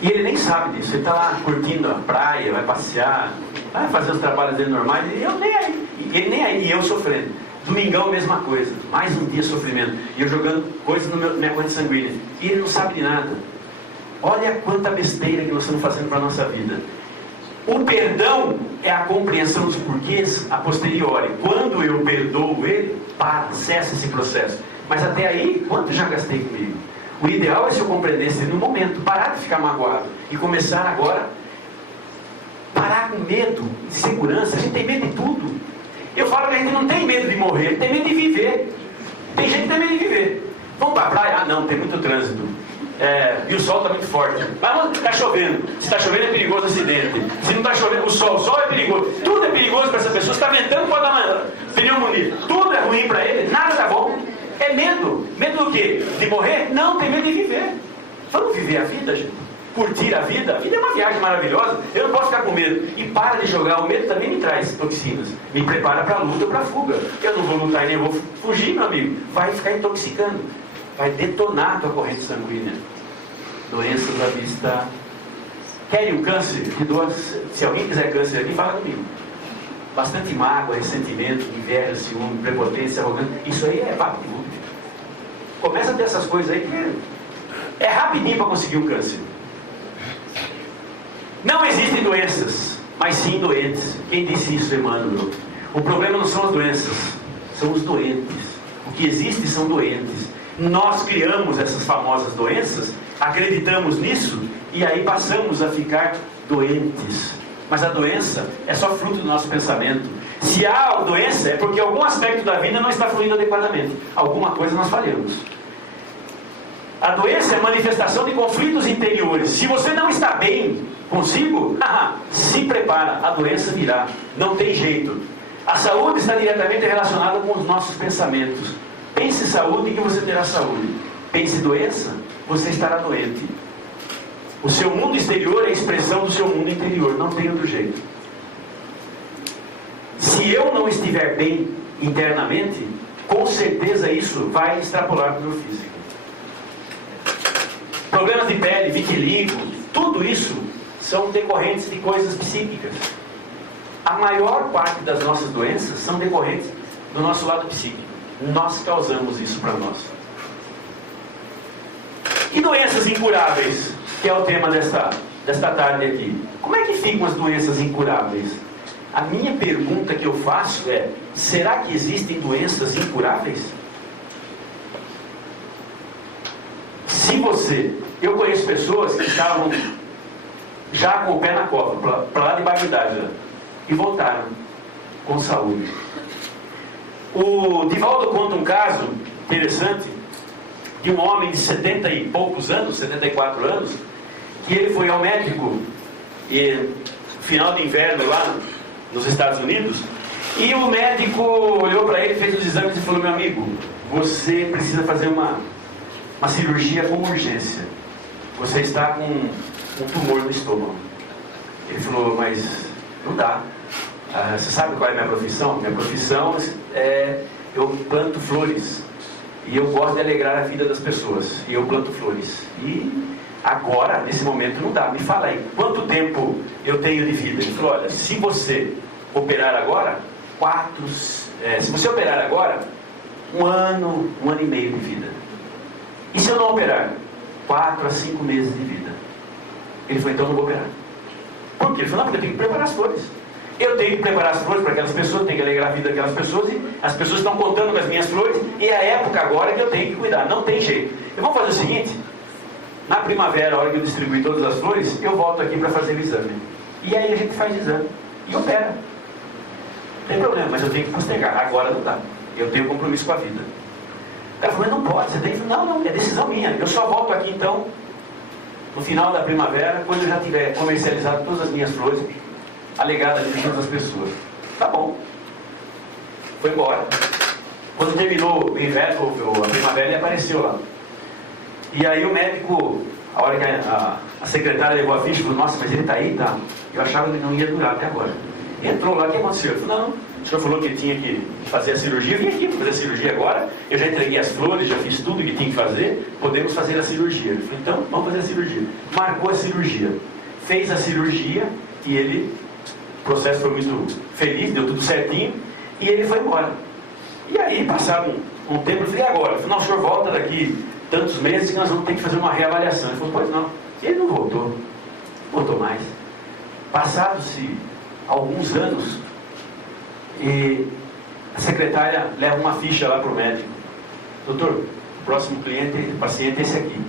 E ele nem sabe disso. Ele está lá curtindo a praia, vai passear, vai fazer os trabalhos dele normais. E eu nem aí. Ele nem aí. E eu sofrendo. Domingão, mesma coisa. Mais um dia de sofrimento. E eu jogando coisas na minha corrente sanguínea. E ele não sabe de nada. Olha quanta besteira que nós estamos fazendo para a nossa vida. O perdão é a compreensão dos porquês a posteriori. Quando eu perdoo ele, cessa esse processo. Mas até aí, quanto já gastei comigo? O ideal é se eu compreendesse no momento, parar de ficar magoado e começar agora, parar com medo, insegurança. A gente tem medo de tudo. Eu falo que a gente não tem medo de morrer, tem medo de viver. Tem gente que tem medo de viver. Vamos para a praia? Ah não, tem muito trânsito. E o sol está muito forte. Mas está chovendo. Se está chovendo é perigoso acidente. Se não está chovendo, o sol é perigoso. Tudo é perigoso para essa pessoa. Se está ventando, pode dar uma pneumonia. Tudo é ruim para ele, nada está bom. É medo. Medo do quê? De morrer? Não, tem medo de viver. Vamos viver a vida, gente. Curtir a vida. A vida é uma viagem maravilhosa. Eu não posso ficar com medo. E para de jogar. O medo também me traz toxinas. Me prepara para a luta ou para a fuga. Eu não vou lutar e nem vou fugir, meu amigo. Vai ficar intoxicando. Vai detonar a tua corrente sanguínea. Doenças à vista. Querem o câncer? Se alguém quiser câncer aqui, fala comigo. Bastante mágoa, ressentimento, inveja, ciúme, prepotência, arrogância. Isso aí é papo de mundo. Começa a ter essas coisas aí que é rapidinho para conseguir o câncer. Não existem doenças, mas sim doentes. Quem disse isso, Emmanuel? O problema não são as doenças, são os doentes. O que existe são doentes. Nós criamos essas famosas doenças, acreditamos nisso e aí passamos a ficar doentes. Mas a doença é só fruto do nosso pensamento. Se há doença é porque algum aspecto da vida não está fluindo adequadamente. Alguma coisa nós falhamos. A doença é manifestação de conflitos interiores. Se você não está bem consigo, se prepara, a doença virá. Não tem jeito. A saúde está diretamente relacionada com os nossos pensamentos. Pense saúde que você terá saúde. Pense doença, você estará doente. O seu mundo exterior é a expressão do seu mundo interior. Não tem outro jeito. Se eu não estiver bem internamente, com certeza isso vai extrapolar para o meu físico. Problemas de pele, vitiligo, tudo isso são decorrentes de coisas psíquicas. A maior parte das nossas doenças são decorrentes do nosso lado psíquico. Nós causamos isso para nós. E doenças incuráveis, que é o tema desta tarde aqui. Como é que ficam as doenças incuráveis? A minha pergunta que eu faço é: será que existem doenças incuráveis? Eu conheço pessoas que estavam já com o pé na cova, para lá de Bagdá já, e voltaram com saúde. O Divaldo conta um caso interessante de um homem de 70 e poucos anos, 74 anos, que ele foi ao médico final de inverno lá nos Estados Unidos, e o médico olhou para ele, fez os exames e falou: meu amigo, você precisa fazer uma cirurgia com urgência. Você está com um tumor no estômago. Ele falou: mas não dá. Você sabe qual é a minha profissão? Minha profissão é: eu planto flores. E eu gosto de alegrar a vida das pessoas. E eu planto flores. E agora, nesse momento, não dá. Me fala aí, quanto tempo eu tenho de vida? Ele falou: olha, se você operar agora, se você operar agora, 1 ano, 1 ano e meio de vida. E se eu não operar? 4 a 5 meses de vida. Ele falou, então não vou operar. Por quê? Ele falou, não, porque eu tenho que preparar as flores. Eu tenho que preparar as flores para aquelas pessoas, tenho que alegrar a vida daquelas pessoas, e as pessoas estão contando com as minhas flores, e é a época agora que eu tenho que cuidar, não tem jeito. Eu vou fazer o seguinte, na primavera, a hora que eu distribuir todas as flores, eu volto aqui para fazer o exame. E aí a gente faz o exame, e opera. Não tem problema, mas eu tenho que postergar, agora não dá. Eu tenho compromisso com a vida. Ela falou, mas não pode, você tem que... Não, é decisão minha, eu só volto aqui então, no final da primavera, quando eu já tiver comercializado todas as minhas flores, alegada de todas as pessoas. Tá bom. Foi embora. Quando terminou o inverno, a primavera, ele apareceu lá. E aí o médico, a hora que a secretária levou a ficha, falou, nossa, mas ele está aí, tá? Eu achava que não ia durar até agora. Entrou lá, o que aconteceu? Ele falou, não, o senhor falou que tinha que fazer a cirurgia, eu vim aqui para fazer a cirurgia agora, eu já entreguei as flores, já fiz tudo que tinha que fazer, podemos fazer a cirurgia. Ele falou, então, vamos fazer a cirurgia. Marcou a cirurgia. Fez a cirurgia e ele... O processo foi muito feliz, deu tudo certinho, e ele foi embora. E aí, passado um tempo, eu falei, e agora? Eu falei, não, o senhor volta daqui tantos meses que nós vamos ter que fazer uma reavaliação. Ele falou, pois não. E ele não voltou. Voltou mais. Passados-se alguns anos, e a secretária leva uma ficha lá para o médico. Doutor, o próximo paciente é esse aqui.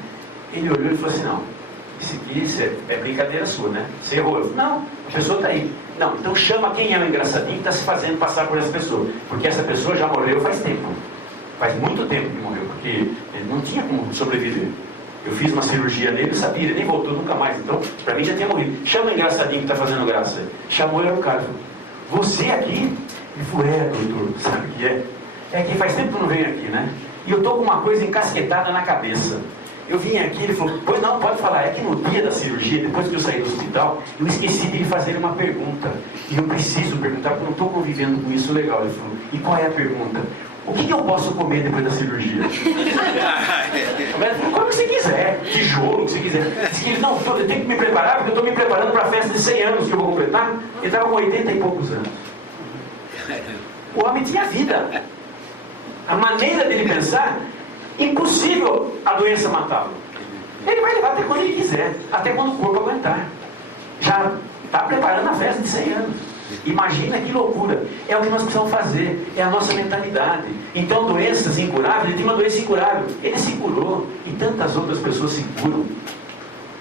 Ele olhou e falou assim, não, isso é brincadeira sua, né? Você errou. Eu falei, não, a pessoa está aí. Não, então chama quem é o engraçadinho que está se fazendo passar por essa pessoa. Porque essa pessoa já morreu faz tempo. Faz muito tempo que morreu, porque ele não tinha como sobreviver. Eu fiz uma cirurgia nele, eu sabia, ele nem voltou nunca mais. Então, para mim já tinha morrido. Chama o engraçadinho que está fazendo graça. Chamou ele, o cara falou, você aqui? Ele falou, doutor, sabe o que é? É que faz tempo que eu não venho aqui, né? E eu estou com uma coisa encasquetada na cabeça. Eu vim aqui, ele falou, pois não, pode falar, é que no dia da cirurgia, depois que eu saí do hospital, eu esqueci de lhe fazer uma pergunta. E eu preciso perguntar, porque eu não estou convivendo com isso legal. Ele falou, e qual é a pergunta? O que eu posso comer depois da cirurgia? Come o que você quiser, tijolo, o que você quiser. Disse que ele, não, eu tenho que me preparar, porque eu estou me preparando para a festa de 100 anos que eu vou completar. Ele estava com 80 e poucos anos. O homem tinha vida. A maneira dele pensar, impossível a doença matá-lo. Ele vai levar até quando ele quiser, até quando o corpo aguentar. Já está preparando a festa de 100 anos. Imagina que loucura. É o que nós precisamos fazer, é a nossa mentalidade. Então, doenças incuráveis, ele tem uma doença incurável, ele se curou, e tantas outras pessoas se curam.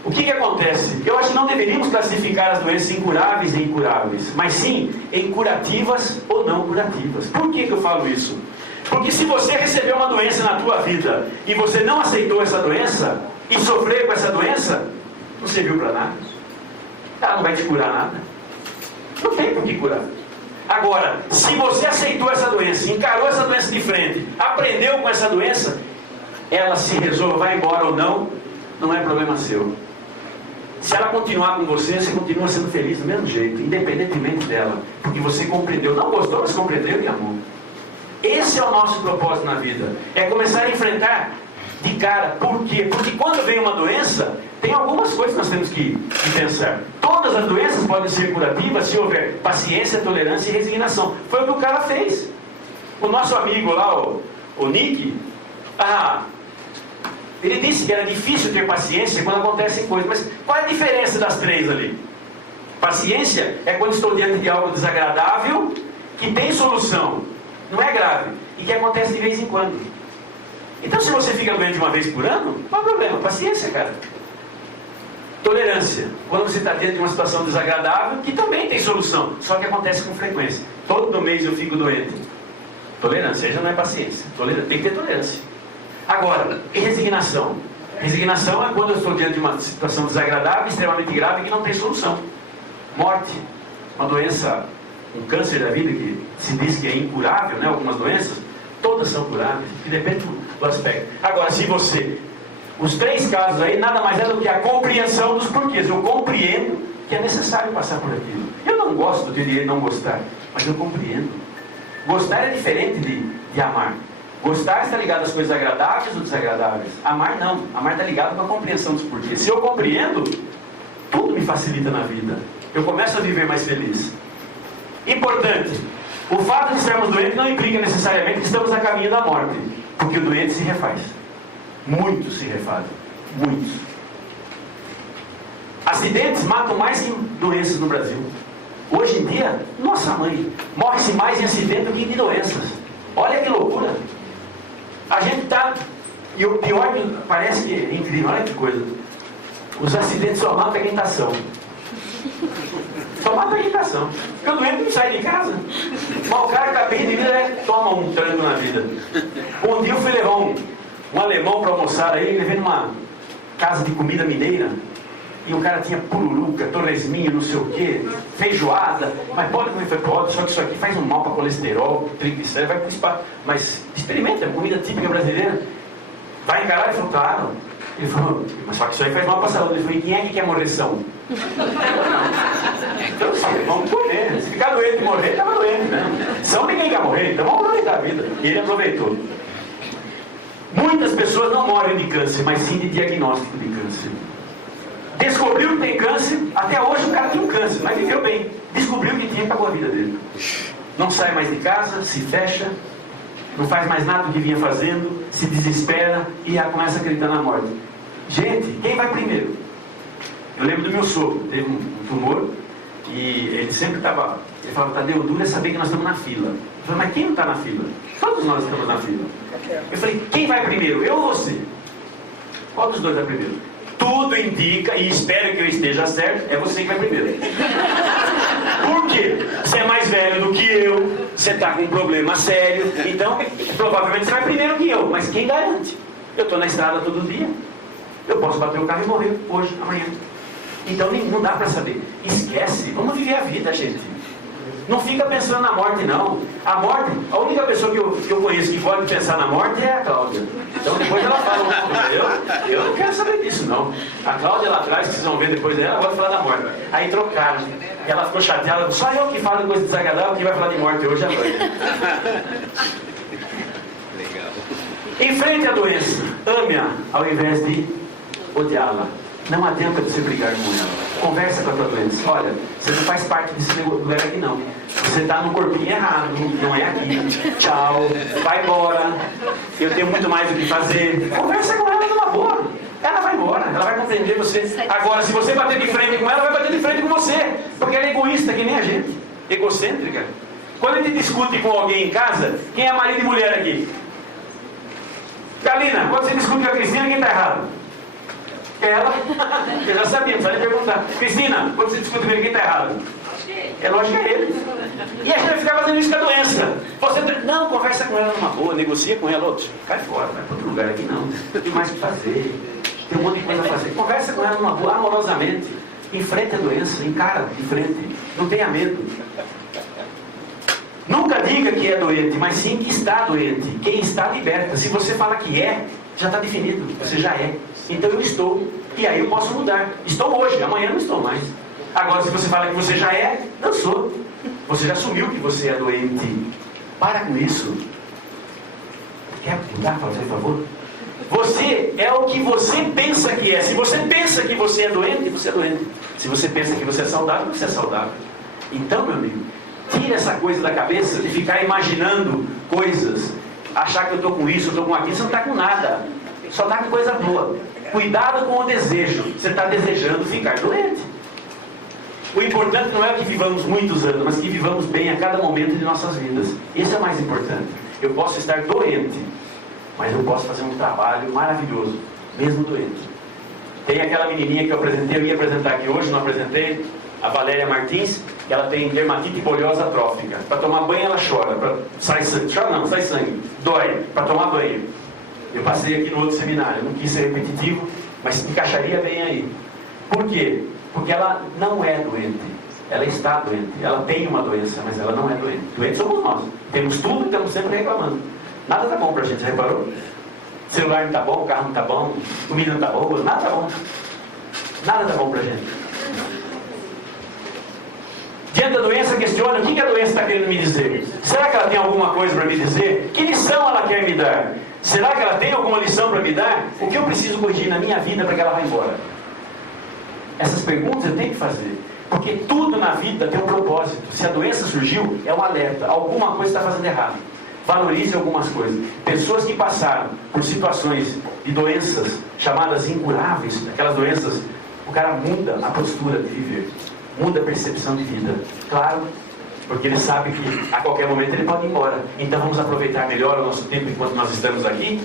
O que acontece? Eu acho que não deveríamos classificar as doenças incuráveis e incuráveis, mas sim em curativas ou não curativas. Por que eu falo isso? Porque se você recebeu uma doença na tua vida e você não aceitou essa doença e sofreu com essa doença, não serviu para nada. Ela não vai te curar nada. Não tem por que curar. Agora, se você aceitou essa doença, encarou essa doença de frente, aprendeu com essa doença, ela se resolva, vai embora ou não é problema seu. Se ela continuar com você, você continua sendo feliz do mesmo jeito, independentemente dela, porque você compreendeu, não gostou, mas compreendeu e amou. Esse é o nosso propósito na vida, é começar a enfrentar de cara. Por quê? Porque quando vem uma doença, tem algumas coisas que nós temos que pensar. Todas as doenças podem ser curativas se houver paciência, tolerância e resignação. Foi o que o cara fez. O nosso amigo lá, o Nick, ele disse que era difícil ter paciência quando acontecem coisas. Mas qual é a diferença das três ali? Paciência é quando estou diante de algo desagradável, que tem solução, não é grave, e que acontece de vez em quando. Então, se você fica doente uma vez por ano, não há problema, paciência, cara. Tolerância, quando você está diante de uma situação desagradável, que também tem solução, só que acontece com frequência. Todo mês eu fico doente. Tolerância, aí já não é paciência. Tem que ter tolerância. Agora, e resignação? Resignação é quando eu estou diante de uma situação desagradável, extremamente grave, que não tem solução. Morte, uma doença, um câncer da vida que se diz que é incurável, né? Algumas doenças, todas são curáveis, que depende do aspecto. Agora, se você... Os três casos aí nada mais é do que a compreensão dos porquês. Eu compreendo que é necessário passar por aquilo. Eu não gosto de não gostar, mas eu compreendo. Gostar é diferente de amar. Gostar está ligado às coisas agradáveis ou desagradáveis. Amar não. Amar está ligado com a compreensão dos porquês. Se eu compreendo, tudo me facilita na vida. Eu começo a viver mais feliz. Importante. O fato de estarmos doentes não implica necessariamente que estamos a caminho da morte. Porque o doente se refaz. Muitos se refazem. Muitos. Acidentes matam mais que doenças no Brasil. Hoje em dia, nossa mãe, morre-se mais em acidente do que de doenças. Olha que loucura. A gente está... E o pior, parece que é incrível, olha que coisa. Os acidentes só matam quem está são. Só mata quem está são. Porque o doente não sai de casa. Mas o cara que está bem de vida, toma um tranco na vida. Um dia eu fui levar um alemão para almoçar aí, levei numa casa de comida mineira. E o cara tinha pururuca, torresminho, não sei o quê, feijoada. Mas pode comer? Pode, só que isso aqui faz um mal para colesterol, triglicéridos, vai para o espaço. Mas experimenta, é comida típica brasileira. Vai encarar? Ele falou, claro. Ele falou, mas só que isso aí faz mal para a saúde. Ele falou, e quem é que quer morrer são? Então, vamos comer. Se ficar doente e morrer, estava doente, né? São ninguém quer morrer, então vamos aproveitar a vida. E ele aproveitou. Muitas pessoas não morrem de câncer, mas sim de diagnóstico de câncer. Descobriu que tem câncer, até hoje o cara tem um câncer, mas viveu bem. Descobriu que tinha, acabou a vida dele. Não sai mais de casa, se fecha, não faz mais nada do que vinha fazendo, se desespera e já começa a acreditar na morte. Gente, quem vai primeiro? Eu lembro do meu sogro, teve um tumor e ele sempre estava... Ele falava, Tadeu, duro é saber que nós estamos na fila. Eu falei, mas quem não está na fila? Todos nós estamos na fila. Eu falei, quem vai primeiro? Eu ou você? Qual dos dois vai primeiro? Tudo indica, e espero que eu esteja certo, é você que vai primeiro. Por quê? Você é mais velho do que eu, você está com um problema sério, então provavelmente você vai primeiro que eu, mas quem garante? Eu estou na estrada todo dia, eu posso bater o carro e morrer hoje, amanhã. Então não dá para saber. Esquece, vamos viver a vida, gente. Não fica pensando na morte, não. A morte, a única pessoa que eu conheço que pode pensar na morte é a Cláudia. Então depois ela fala, eu não quero saber disso, não. A Cláudia lá atrás, que vocês vão ver depois dela, vai falar da morte. Aí trocaram. Ela ficou chateada, só eu que falo de coisa desagradável, que vai falar de morte hoje à noite. Legal. Enfrente a doença, ame-a, ao invés de odiá-la. Não adianta você brigar com ela. Conversa com a tua doença. Olha, você não faz parte desse lugar aqui não. Você está no corpinho errado, não é aqui. Tchau, vai embora. Eu tenho muito mais o que fazer. Conversa com ela numa boa. Ela vai embora, ela vai compreender você. Agora, se você bater de frente com ela, vai bater de frente com você. Porque ela é egoísta, que nem a gente. Egocêntrica. Quando a gente discute com alguém em casa, quem é marido e mulher aqui? Galina, quando você discute com a Cristina, quem está errado? Ela, eu já sabia, não precisava perguntar. Cristina, quando você discute comigo, quem está errado? É lógico que é ele. E a gente vai ficar fazendo isso com a doença. Você, não, conversa com ela numa boa, negocia com ela, outros. Cai fora, vai para outro lugar aqui não. Tem mais o que fazer, tem um monte de coisa a fazer. Conversa com ela numa boa, amorosamente. Enfrente a doença, encara de frente. Não tenha medo. Nunca diga que é doente, mas sim que está doente. Quem está liberta. Se você fala que é, já está definido. Você já é. Então eu estou, e aí eu posso mudar. Estou hoje, amanhã não estou mais. Agora, se você fala que você já é, não sou. Você já assumiu que você é doente. Para com isso. Quer mudar, por favor? Você é o que você pensa que é. Se você pensa que você é doente, você é doente. Se você pensa que você é saudável, você é saudável. Então, meu amigo, tira essa coisa da cabeça de ficar imaginando coisas. Achar que eu estou com isso, eu estou com aquilo. Você não está com nada. Só está com coisa boa. Cuidado com o desejo. Você está desejando ficar doente. O importante não é que vivamos muitos anos, mas que vivamos bem a cada momento de nossas vidas. Isso é o mais importante. Eu posso estar doente, mas eu posso fazer um trabalho maravilhoso, mesmo doente. Tem aquela menininha que eu apresentei, eu ia apresentar aqui hoje, não apresentei, a Valéria Martins, que ela tem dermatite bolhosa atrófica. Para tomar banho ela chora, sai sangue. Chora não, sai sangue. Dói, para tomar banho. Eu passei aqui no outro seminário, não quis ser repetitivo, mas encaixaria bem aí. Por quê? Porque ela não é doente. Ela está doente. Ela tem uma doença, mas ela não é doente. Doentes somos nós. Temos tudo e estamos sempre reclamando. Nada está bom para a gente, reparou? O celular não está bom, o carro não está bom, comida não está boa, nada está bom. Nada está bom para a gente. Diante da doença, questiona o que a doença está querendo me dizer. Será que ela tem alguma coisa para me dizer? Que lição ela quer me dar? Será que ela tem alguma lição para me dar? O que eu preciso corrigir na minha vida para que ela vá embora? Essas perguntas eu tenho que fazer. Porque tudo na vida tem um propósito. Se a doença surgiu, é um alerta. Alguma coisa está fazendo errado. Valorize algumas coisas. Pessoas que passaram por situações de doenças chamadas incuráveis, aquelas doenças o cara muda a postura de viver, muda a percepção de vida. Claro, porque ele sabe que a qualquer momento ele pode ir embora. Então vamos aproveitar melhor o nosso tempo enquanto nós estamos aqui.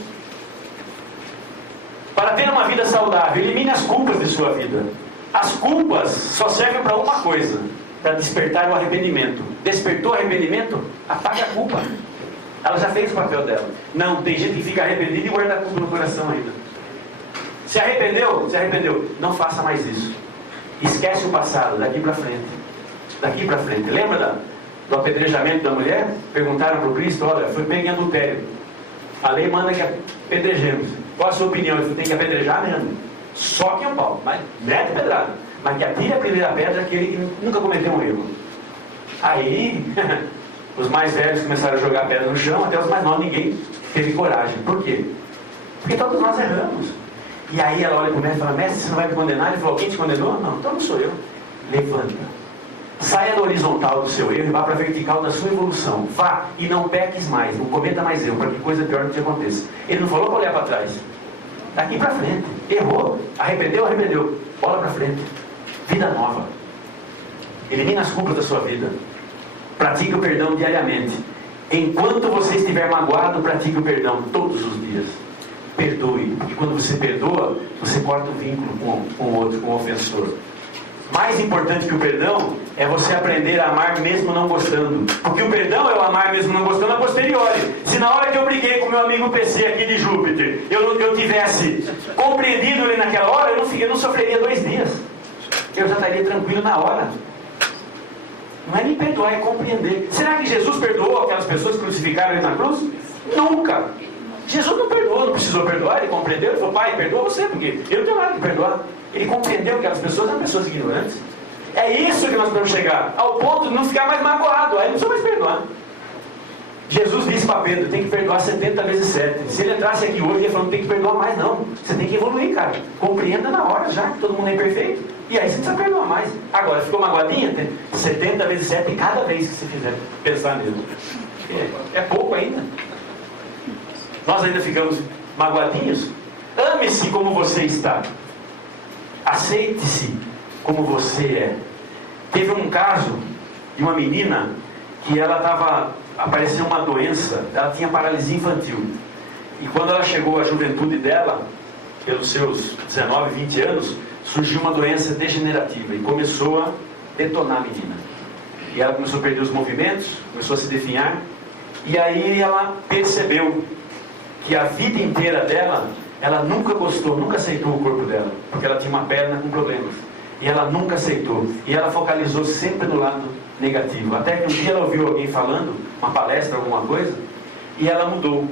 Para ter uma vida saudável, elimine as culpas de sua vida. As culpas só servem para uma coisa, para despertar o arrependimento. Despertou o arrependimento? Apaga a culpa. Ela já fez o papel dela. Não, tem gente que fica arrependido e guarda a culpa no coração ainda. Se arrependeu? Se arrependeu. Não faça mais isso. Esquece o passado, daqui para frente. Daqui para frente. Lembra do apedrejamento da mulher? Perguntaram para o Cristo, olha, foi pego em adultério. A lei manda que apedrejemos. Qual a sua opinião? Ele tem que apedrejar mesmo. Só que é um pau. Mas mete pedrada. Mas que atire a primeira pedra aquele que nunca cometeu um erro. Aí, os mais velhos começaram a jogar pedra no chão, até os mais novos, ninguém teve coragem. Por quê? Porque todos nós erramos. E aí ela olha para o mestre e fala, mestre, você não vai me condenar? Ele falou, quem te condenou? Não, então não sou eu. Levanta. Saia da horizontal do seu erro e vá para a vertical da sua evolução. Vá e não peques mais, não cometa mais erro, para que coisa pior não te aconteça. Ele não falou para olhar para trás. Daqui para frente. Errou. Arrependeu, arrependeu. Bola para frente. Vida nova. Elimina as culpas da sua vida. Pratique o perdão diariamente. Enquanto você estiver magoado, pratique o perdão todos os dias. Perdoe. Porque quando você perdoa, você corta o vínculo com o outro, com o ofensor. Mais importante que o perdão é você aprender a amar mesmo não gostando. Porque o perdão é o amar mesmo não gostando a posteriori. Se na hora que eu briguei com meu amigo PC aqui de Júpiter, eu tivesse compreendido ele naquela hora, eu não sofreria 2 dias. Eu já estaria tranquilo na hora. Não é nem perdoar, é compreender. Será que Jesus perdoou aquelas pessoas que crucificaram ele na cruz? Nunca. Jesus não perdoou, não precisou perdoar, ele compreendeu, ele falou, pai, perdoa você, porque eu não tenho nada de perdoar. Ele compreendeu que aquelas pessoas eram pessoas ignorantes. É isso que nós podemos chegar, ao ponto de não ficar mais magoado, aí não precisa mais perdoar. Jesus disse para Pedro, tem que perdoar 70 vezes 7. Se ele entrasse aqui hoje, ele falou, não tem que perdoar mais não. Você tem que evoluir, cara. Compreenda na hora já, que todo mundo é imperfeito. E aí você não precisa perdoar mais. Agora, ficou magoadinha? 70 vezes 7 cada vez que você fizer pensar mesmo. É pouco ainda. Nós ainda ficamos magoadinhos. Ame-se como você está. Aceite-se como você é. Teve um caso de uma menina que apareceu uma doença, ela tinha paralisia infantil. E quando ela chegou à juventude dela, pelos seus 19, 20 anos, surgiu uma doença degenerativa e começou a detonar a menina. E ela começou a perder os movimentos, começou a se definhar. E aí ela percebeu que a vida inteira dela, ela nunca gostou, nunca aceitou o corpo dela, porque ela tinha uma perna com problemas. E ela nunca aceitou. E ela focalizou sempre no lado negativo. Até que um dia ela ouviu alguém falando, uma palestra, alguma coisa, e ela mudou.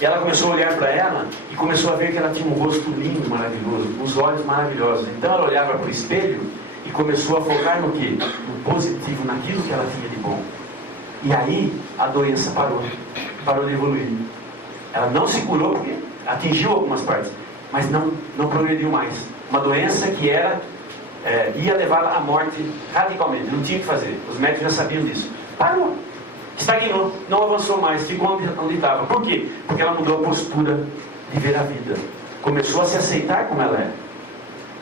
E ela começou a olhar para ela e começou a ver que ela tinha um rosto lindo, maravilhoso, uns olhos maravilhosos. Então ela olhava para o espelho e começou a focar no quê? No positivo, naquilo que ela tinha de bom. E aí a doença parou de evoluir. Ela não se curou porque atingiu algumas partes, mas não progrediu mais. Uma doença que ia levá-la à morte radicalmente, não tinha o que fazer. Os médicos já sabiam disso. Parou, estagnou, não avançou mais, ficou onde estava. Por quê? Porque ela mudou a postura de ver a vida. Começou a se aceitar como ela é.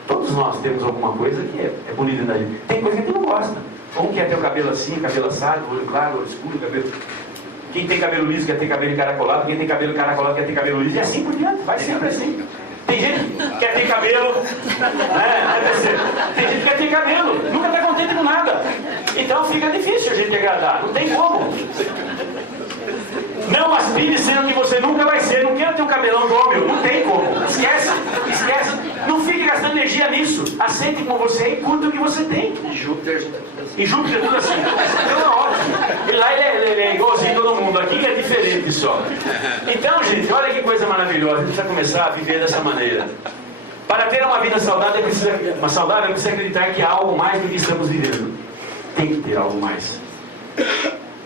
Todos nós temos alguma coisa que é bonita na gente. Tem coisa que a gente não gosta. Um quer ter o cabelo assim, cabelo assado, olho claro, olho escuro, cabelo... Quem tem cabelo liso quer ter cabelo encaracolado, quem tem cabelo encaracolado quer ter cabelo liso, e assim por diante, vai sempre assim. Tem gente que quer ter cabelo, tem gente que quer ter cabelo, nunca está contente com nada. Então fica difícil a gente agradar, não tem como. Não aspire sendo que você nunca vai ser, não quero ter um cabelão igual meu, não tem como. Esquece. Não fique gastando energia nisso. Aceite como você é e curta o que você tem. E Júpiter tudo assim. Então é ótimo. E lá ele é igualzinho todo mundo. Aqui que é diferente só. Então, gente, olha que coisa maravilhosa. A gente precisa começar a viver dessa maneira. Para ter uma vida saudável, precisa acreditar que há algo mais do que estamos vivendo. Tem que ter algo mais.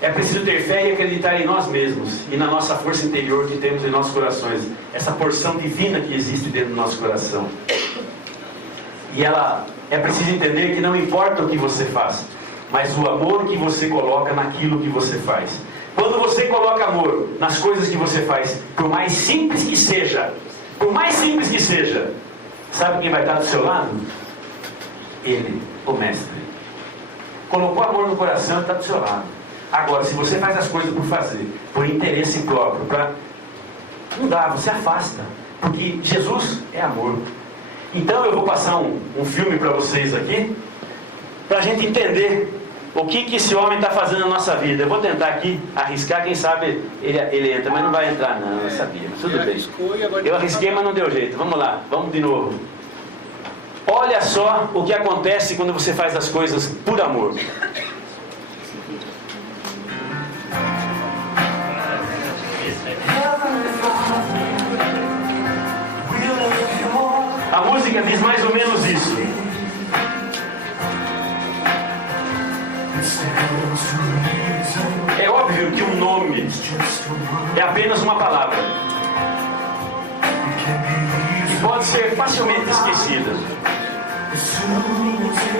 É preciso ter fé e acreditar em nós mesmos e na nossa força interior que temos em nossos corações. Essa porção divina que existe dentro do nosso coração. E é preciso entender que não importa o que você faz, mas o amor que você coloca naquilo que você faz. Quando você coloca amor nas coisas que você faz, por mais simples que seja, sabe quem vai estar do seu lado? Ele, o Mestre. Colocou amor no coração e está do seu lado. Agora, se você faz as coisas por fazer, por interesse próprio, não dá, você afasta. Porque Jesus é amor. Então eu vou passar um filme para vocês aqui, para a gente entender o que esse homem está fazendo na nossa vida. Eu vou tentar aqui arriscar, quem sabe ele entra, mas não vai entrar não, eu sabia, mas tudo bem. Eu arrisquei, mas não deu jeito. Vamos lá, vamos de novo. Olha só o que acontece quando você faz as coisas por amor. A música diz mais ou menos isso. É óbvio que um nome é apenas uma palavra e pode ser facilmente esquecida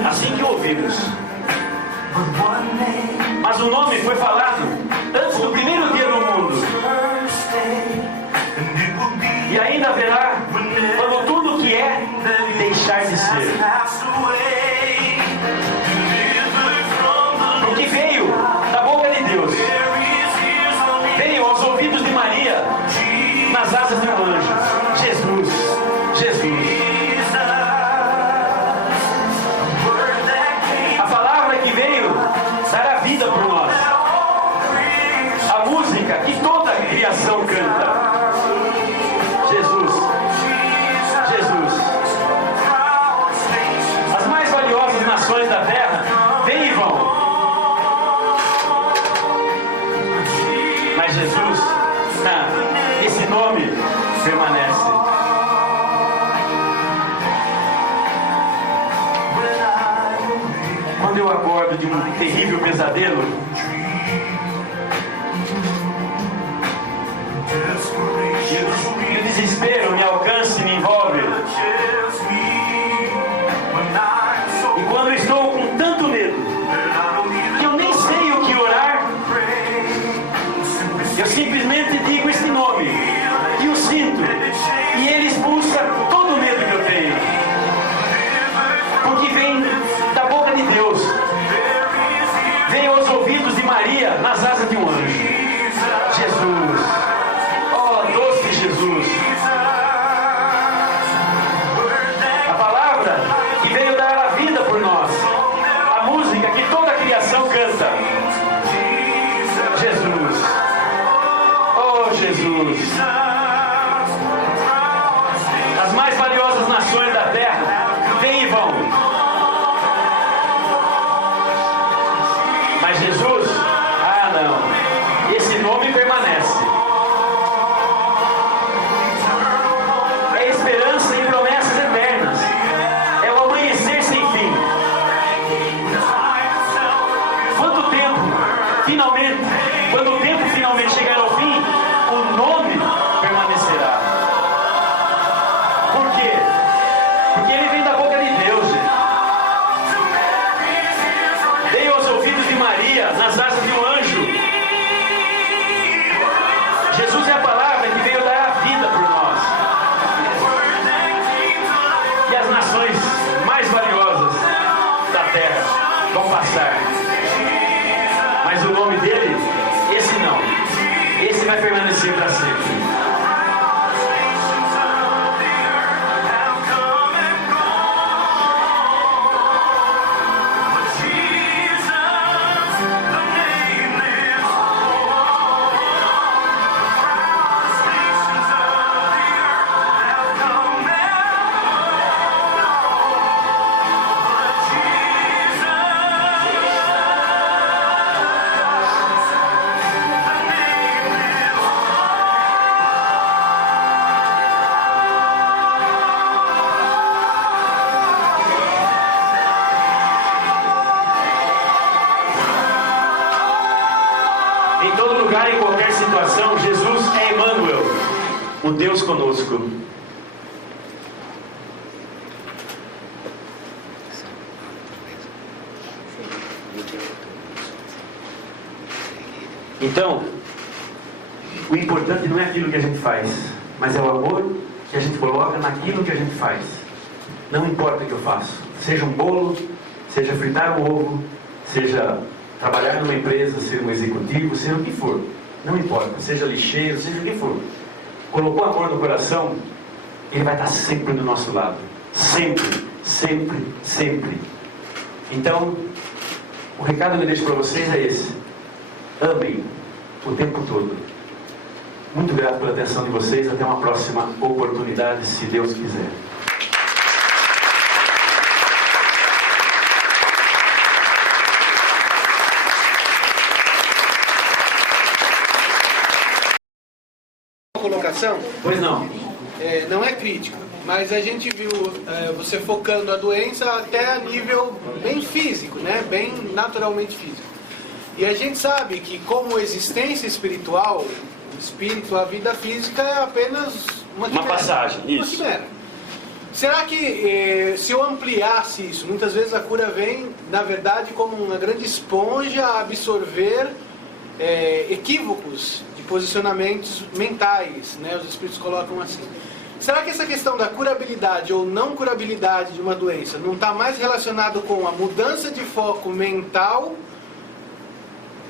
assim que ouvimos. Mas o nome foi falado antes do primeiro dia do mundo, e ainda haverá quando tudo que é deixar de ser. Porque veio da boca de Deus, veio aos ouvidos de Maria, nas asas de um anjo. Jesus, Jesus. A palavra que veio dar a vida por nós. A música que toda a criação canta. Jesus, Jesus. As mais valiosas nações da terra vêm e vão. Mas Jesus, esse nome permanece. Quando eu acordo de um terrível pesadelo, e o desespero me alcança e me envolve, e quando eu estou com tanto medo que eu nem sei o que orar, eu simplesmente digo esse nome e o sinto, e ele expulsa todo o medo que eu tenho, porque vem da boca de Deus, vem aos ouvidos de Maria, nas asas de um anjo. Jesus, oh doce Jesus, a palavra que veio dar a vida por nós, a música que toda a criação canta. Jesus, oh Jesus. As mais valiosas nações da terra vêm e vão, mas Jesus, não, esse nome permanece. É esperança e promessas eternas, é o amanhecer sem fim. Quando o tempo finalmente chegar ao fim, o nome permanecerá. Por quê? Porque ele vem da boca de Deus, gente. Veio aos ouvidos de Maria, nas asas de um anjo. Jesus é a palavra que veio dar a vida por nós. E as nações mais valiosas da terra vão passar, mas o nome dele, esse não, esse vai permanecer para sempre. Em todo lugar, em qualquer situação, Jesus é Emmanuel, o Deus conosco. Então, o importante não é aquilo que a gente faz, mas é o amor que a gente coloca naquilo que a gente faz. Não importa o que eu faço, Seja um bolo, seja fritar um ovo, seja trabalhar numa empresa, ser um executivo, seja o que for. Não importa, seja lixeiro, seja o que for. Colocou amor no coração, Ele vai estar sempre do nosso lado. Sempre, sempre, sempre. Então, o recado que eu deixo para vocês é esse. Amem o tempo todo. Muito grato pela atenção de vocês. Até uma próxima oportunidade, se Deus quiser. Colocação? Pois não. Não é crítica, mas a gente viu você focando a doença até a nível bem físico, né? Bem naturalmente físico. E a gente sabe que como existência espiritual, o espírito, a vida física é apenas uma passagem, uma isso. quimera. Será que se eu ampliasse isso, muitas vezes a cura vem, na verdade, como uma grande esponja a absorver equívocos de posicionamentos mentais, né? Os espíritos colocam assim. Será que essa questão da curabilidade ou não curabilidade de uma doença não está mais relacionado com a mudança de foco mental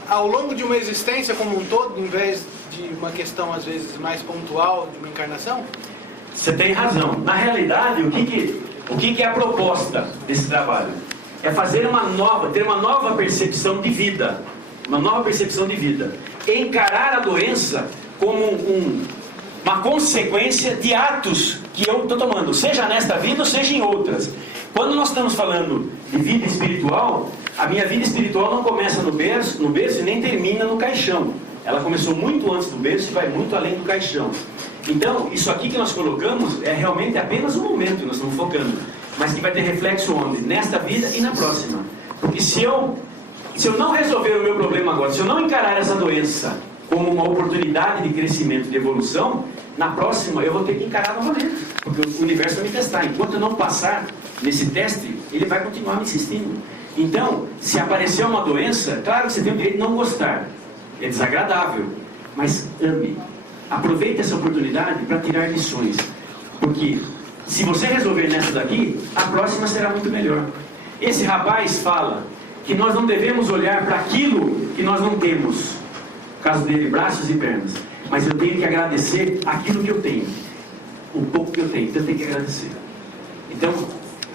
ao longo de uma existência como um todo, em vez de uma questão às vezes mais pontual de uma encarnação? Você tem razão. Na realidade, o que é a proposta desse trabalho? É fazer ter uma nova percepção de vida. Uma nova percepção de vida. Encarar a doença como uma consequência de atos que eu estou tomando, seja nesta vida ou seja em outras. Quando nós estamos falando de vida espiritual, a minha vida espiritual não começa no berço e nem termina no caixão. Ela começou muito antes do berço e vai muito além do caixão. Então, isso aqui que nós colocamos é realmente apenas um momento que nós estamos focando, mas que vai ter reflexo onde? Nesta vida e na próxima. Porque se eu não resolver o meu problema agora, se eu não encarar essa doença como uma oportunidade de crescimento, de evolução, na próxima eu vou ter que encarar novamente, porque o universo vai me testar. Enquanto eu não passar nesse teste, ele vai continuar me insistindo. Então, se aparecer uma doença, claro que você tem o direito de não gostar, é desagradável, mas ame. Aproveite essa oportunidade para tirar lições, porque se você resolver nessa daqui, a próxima será muito melhor. Esse rapaz fala que nós não devemos olhar para aquilo que nós não temos, no caso dele, braços e pernas, mas eu tenho que agradecer aquilo que eu tenho, o pouco que eu tenho, então eu tenho que agradecer. Então,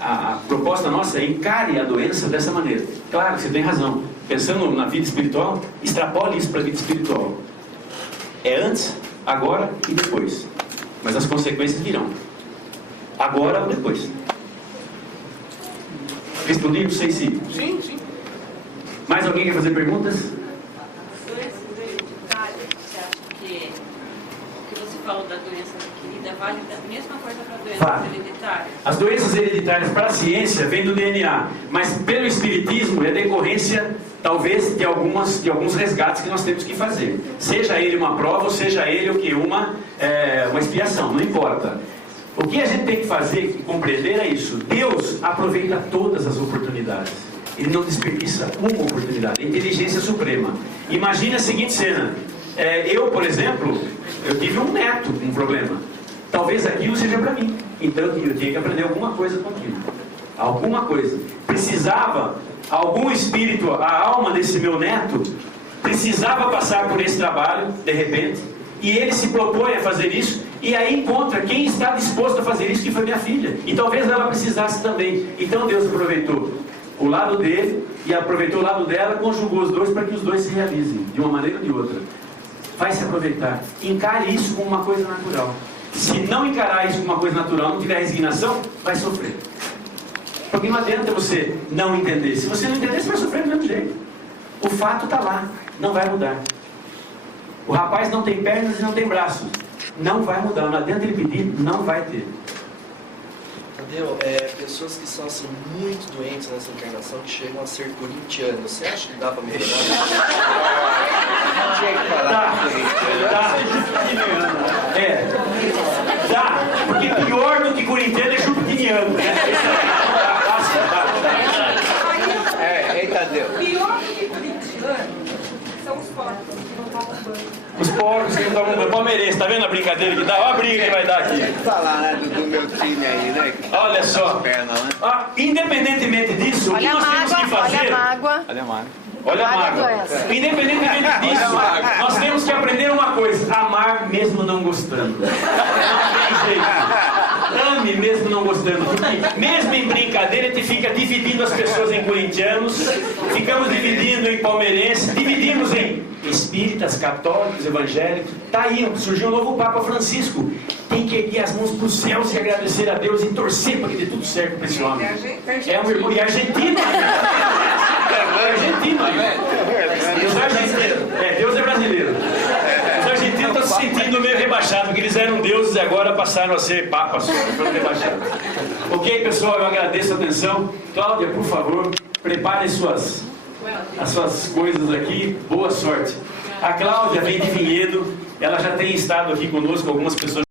a proposta nossa é encare a doença dessa maneira. Claro, você tem razão. Pensando na vida espiritual, extrapole isso para a vida espiritual. É antes, agora e depois. Mas as consequências virão. Agora ou depois. Respondi? Não sei se... Sim, sim. Mais alguém quer fazer perguntas? Doenças hereditárias, você acha que o que você falou da doença adquirida vale a mesma coisa para doenças Vale. hereditárias? As doenças hereditárias para a ciência vêm do DNA, mas pelo espiritismo é decorrência, talvez, de alguns resgates que nós temos que fazer. Seja ele uma prova, ou seja ele o que? Uma expiação, não importa. O que a gente tem que fazer e compreender é isso. Deus aproveita todas as oportunidades. Ele não desperdiça uma oportunidade. A inteligência suprema. Imagine a seguinte cena. Eu, por exemplo, eu tive um neto com um problema. Talvez aquilo seja para mim. Então eu tinha que aprender alguma coisa com aquilo. Alguma coisa. Precisava, algum espírito, a alma desse meu neto, precisava passar por esse trabalho, de repente, e ele se propõe a fazer isso, e aí encontra quem está disposto a fazer isso, que foi minha filha. E talvez ela precisasse também. Então Deus aproveitou o lado dele e aproveitou o lado dela, conjugou os dois para que os dois se realizem, de uma maneira ou de outra. Vai se aproveitar. Encare isso como uma coisa natural. Se não encarar isso como uma coisa natural, não tiver resignação, vai sofrer. Porque não adianta você não entender. Se você não entender, você vai sofrer do mesmo jeito. O fato está lá, não vai mudar. O rapaz não tem pernas e não tem braços. Não vai mudar, não adianta ele pedir, não vai ter. Tadeu, pessoas que são assim, muito doentes nessa encarnação, que chegam a ser corintianos, você acha que dá para melhorar? Tinha que falar Dá. Dá, porque pior do que corintiano é jupitiniano, né? Tadeu. Pior do que corintiano são os porcos que não tomam banho. Os porcos. Marcos, que é palmeirense, tá vendo a brincadeira que dá? Olha a briga que vai dar aqui. Falar, né, do meu time aí, né? Olha só. Perna, né? Independentemente disso, o que nós temos que fazer... olha a mágoa. Olha a mágoa. Olha a Mágoa mágoa. doença. Independentemente disso, nós temos que aprender uma coisa: amar mesmo não gostando. Não tem jeito. Ame mesmo não gostando. Porque mesmo em brincadeira, a gente fica dividindo as pessoas em corintianos, ficamos dividindo em palmeirenses, dividimos em espíritas, católicos, evangélicos. Tá aí, surgiu um novo Papa Francisco. Tem que erguer as mãos para os céus e agradecer a Deus e torcer para que dê tudo certo para esse homem. É um irmão. E argentino. É argentino aí. Os argentinos. Deus é brasileiro. Os argentinos estão se sentindo meio rebaixados, porque eles eram deuses e agora passaram a ser papas só. Foram rebaixados. Ok, pessoal, eu agradeço a atenção. Cláudia, por favor, prepare as suas coisas aqui. Boa sorte. A Cláudia vem de Vinhedo. Ela já tem estado aqui conosco, algumas pessoas.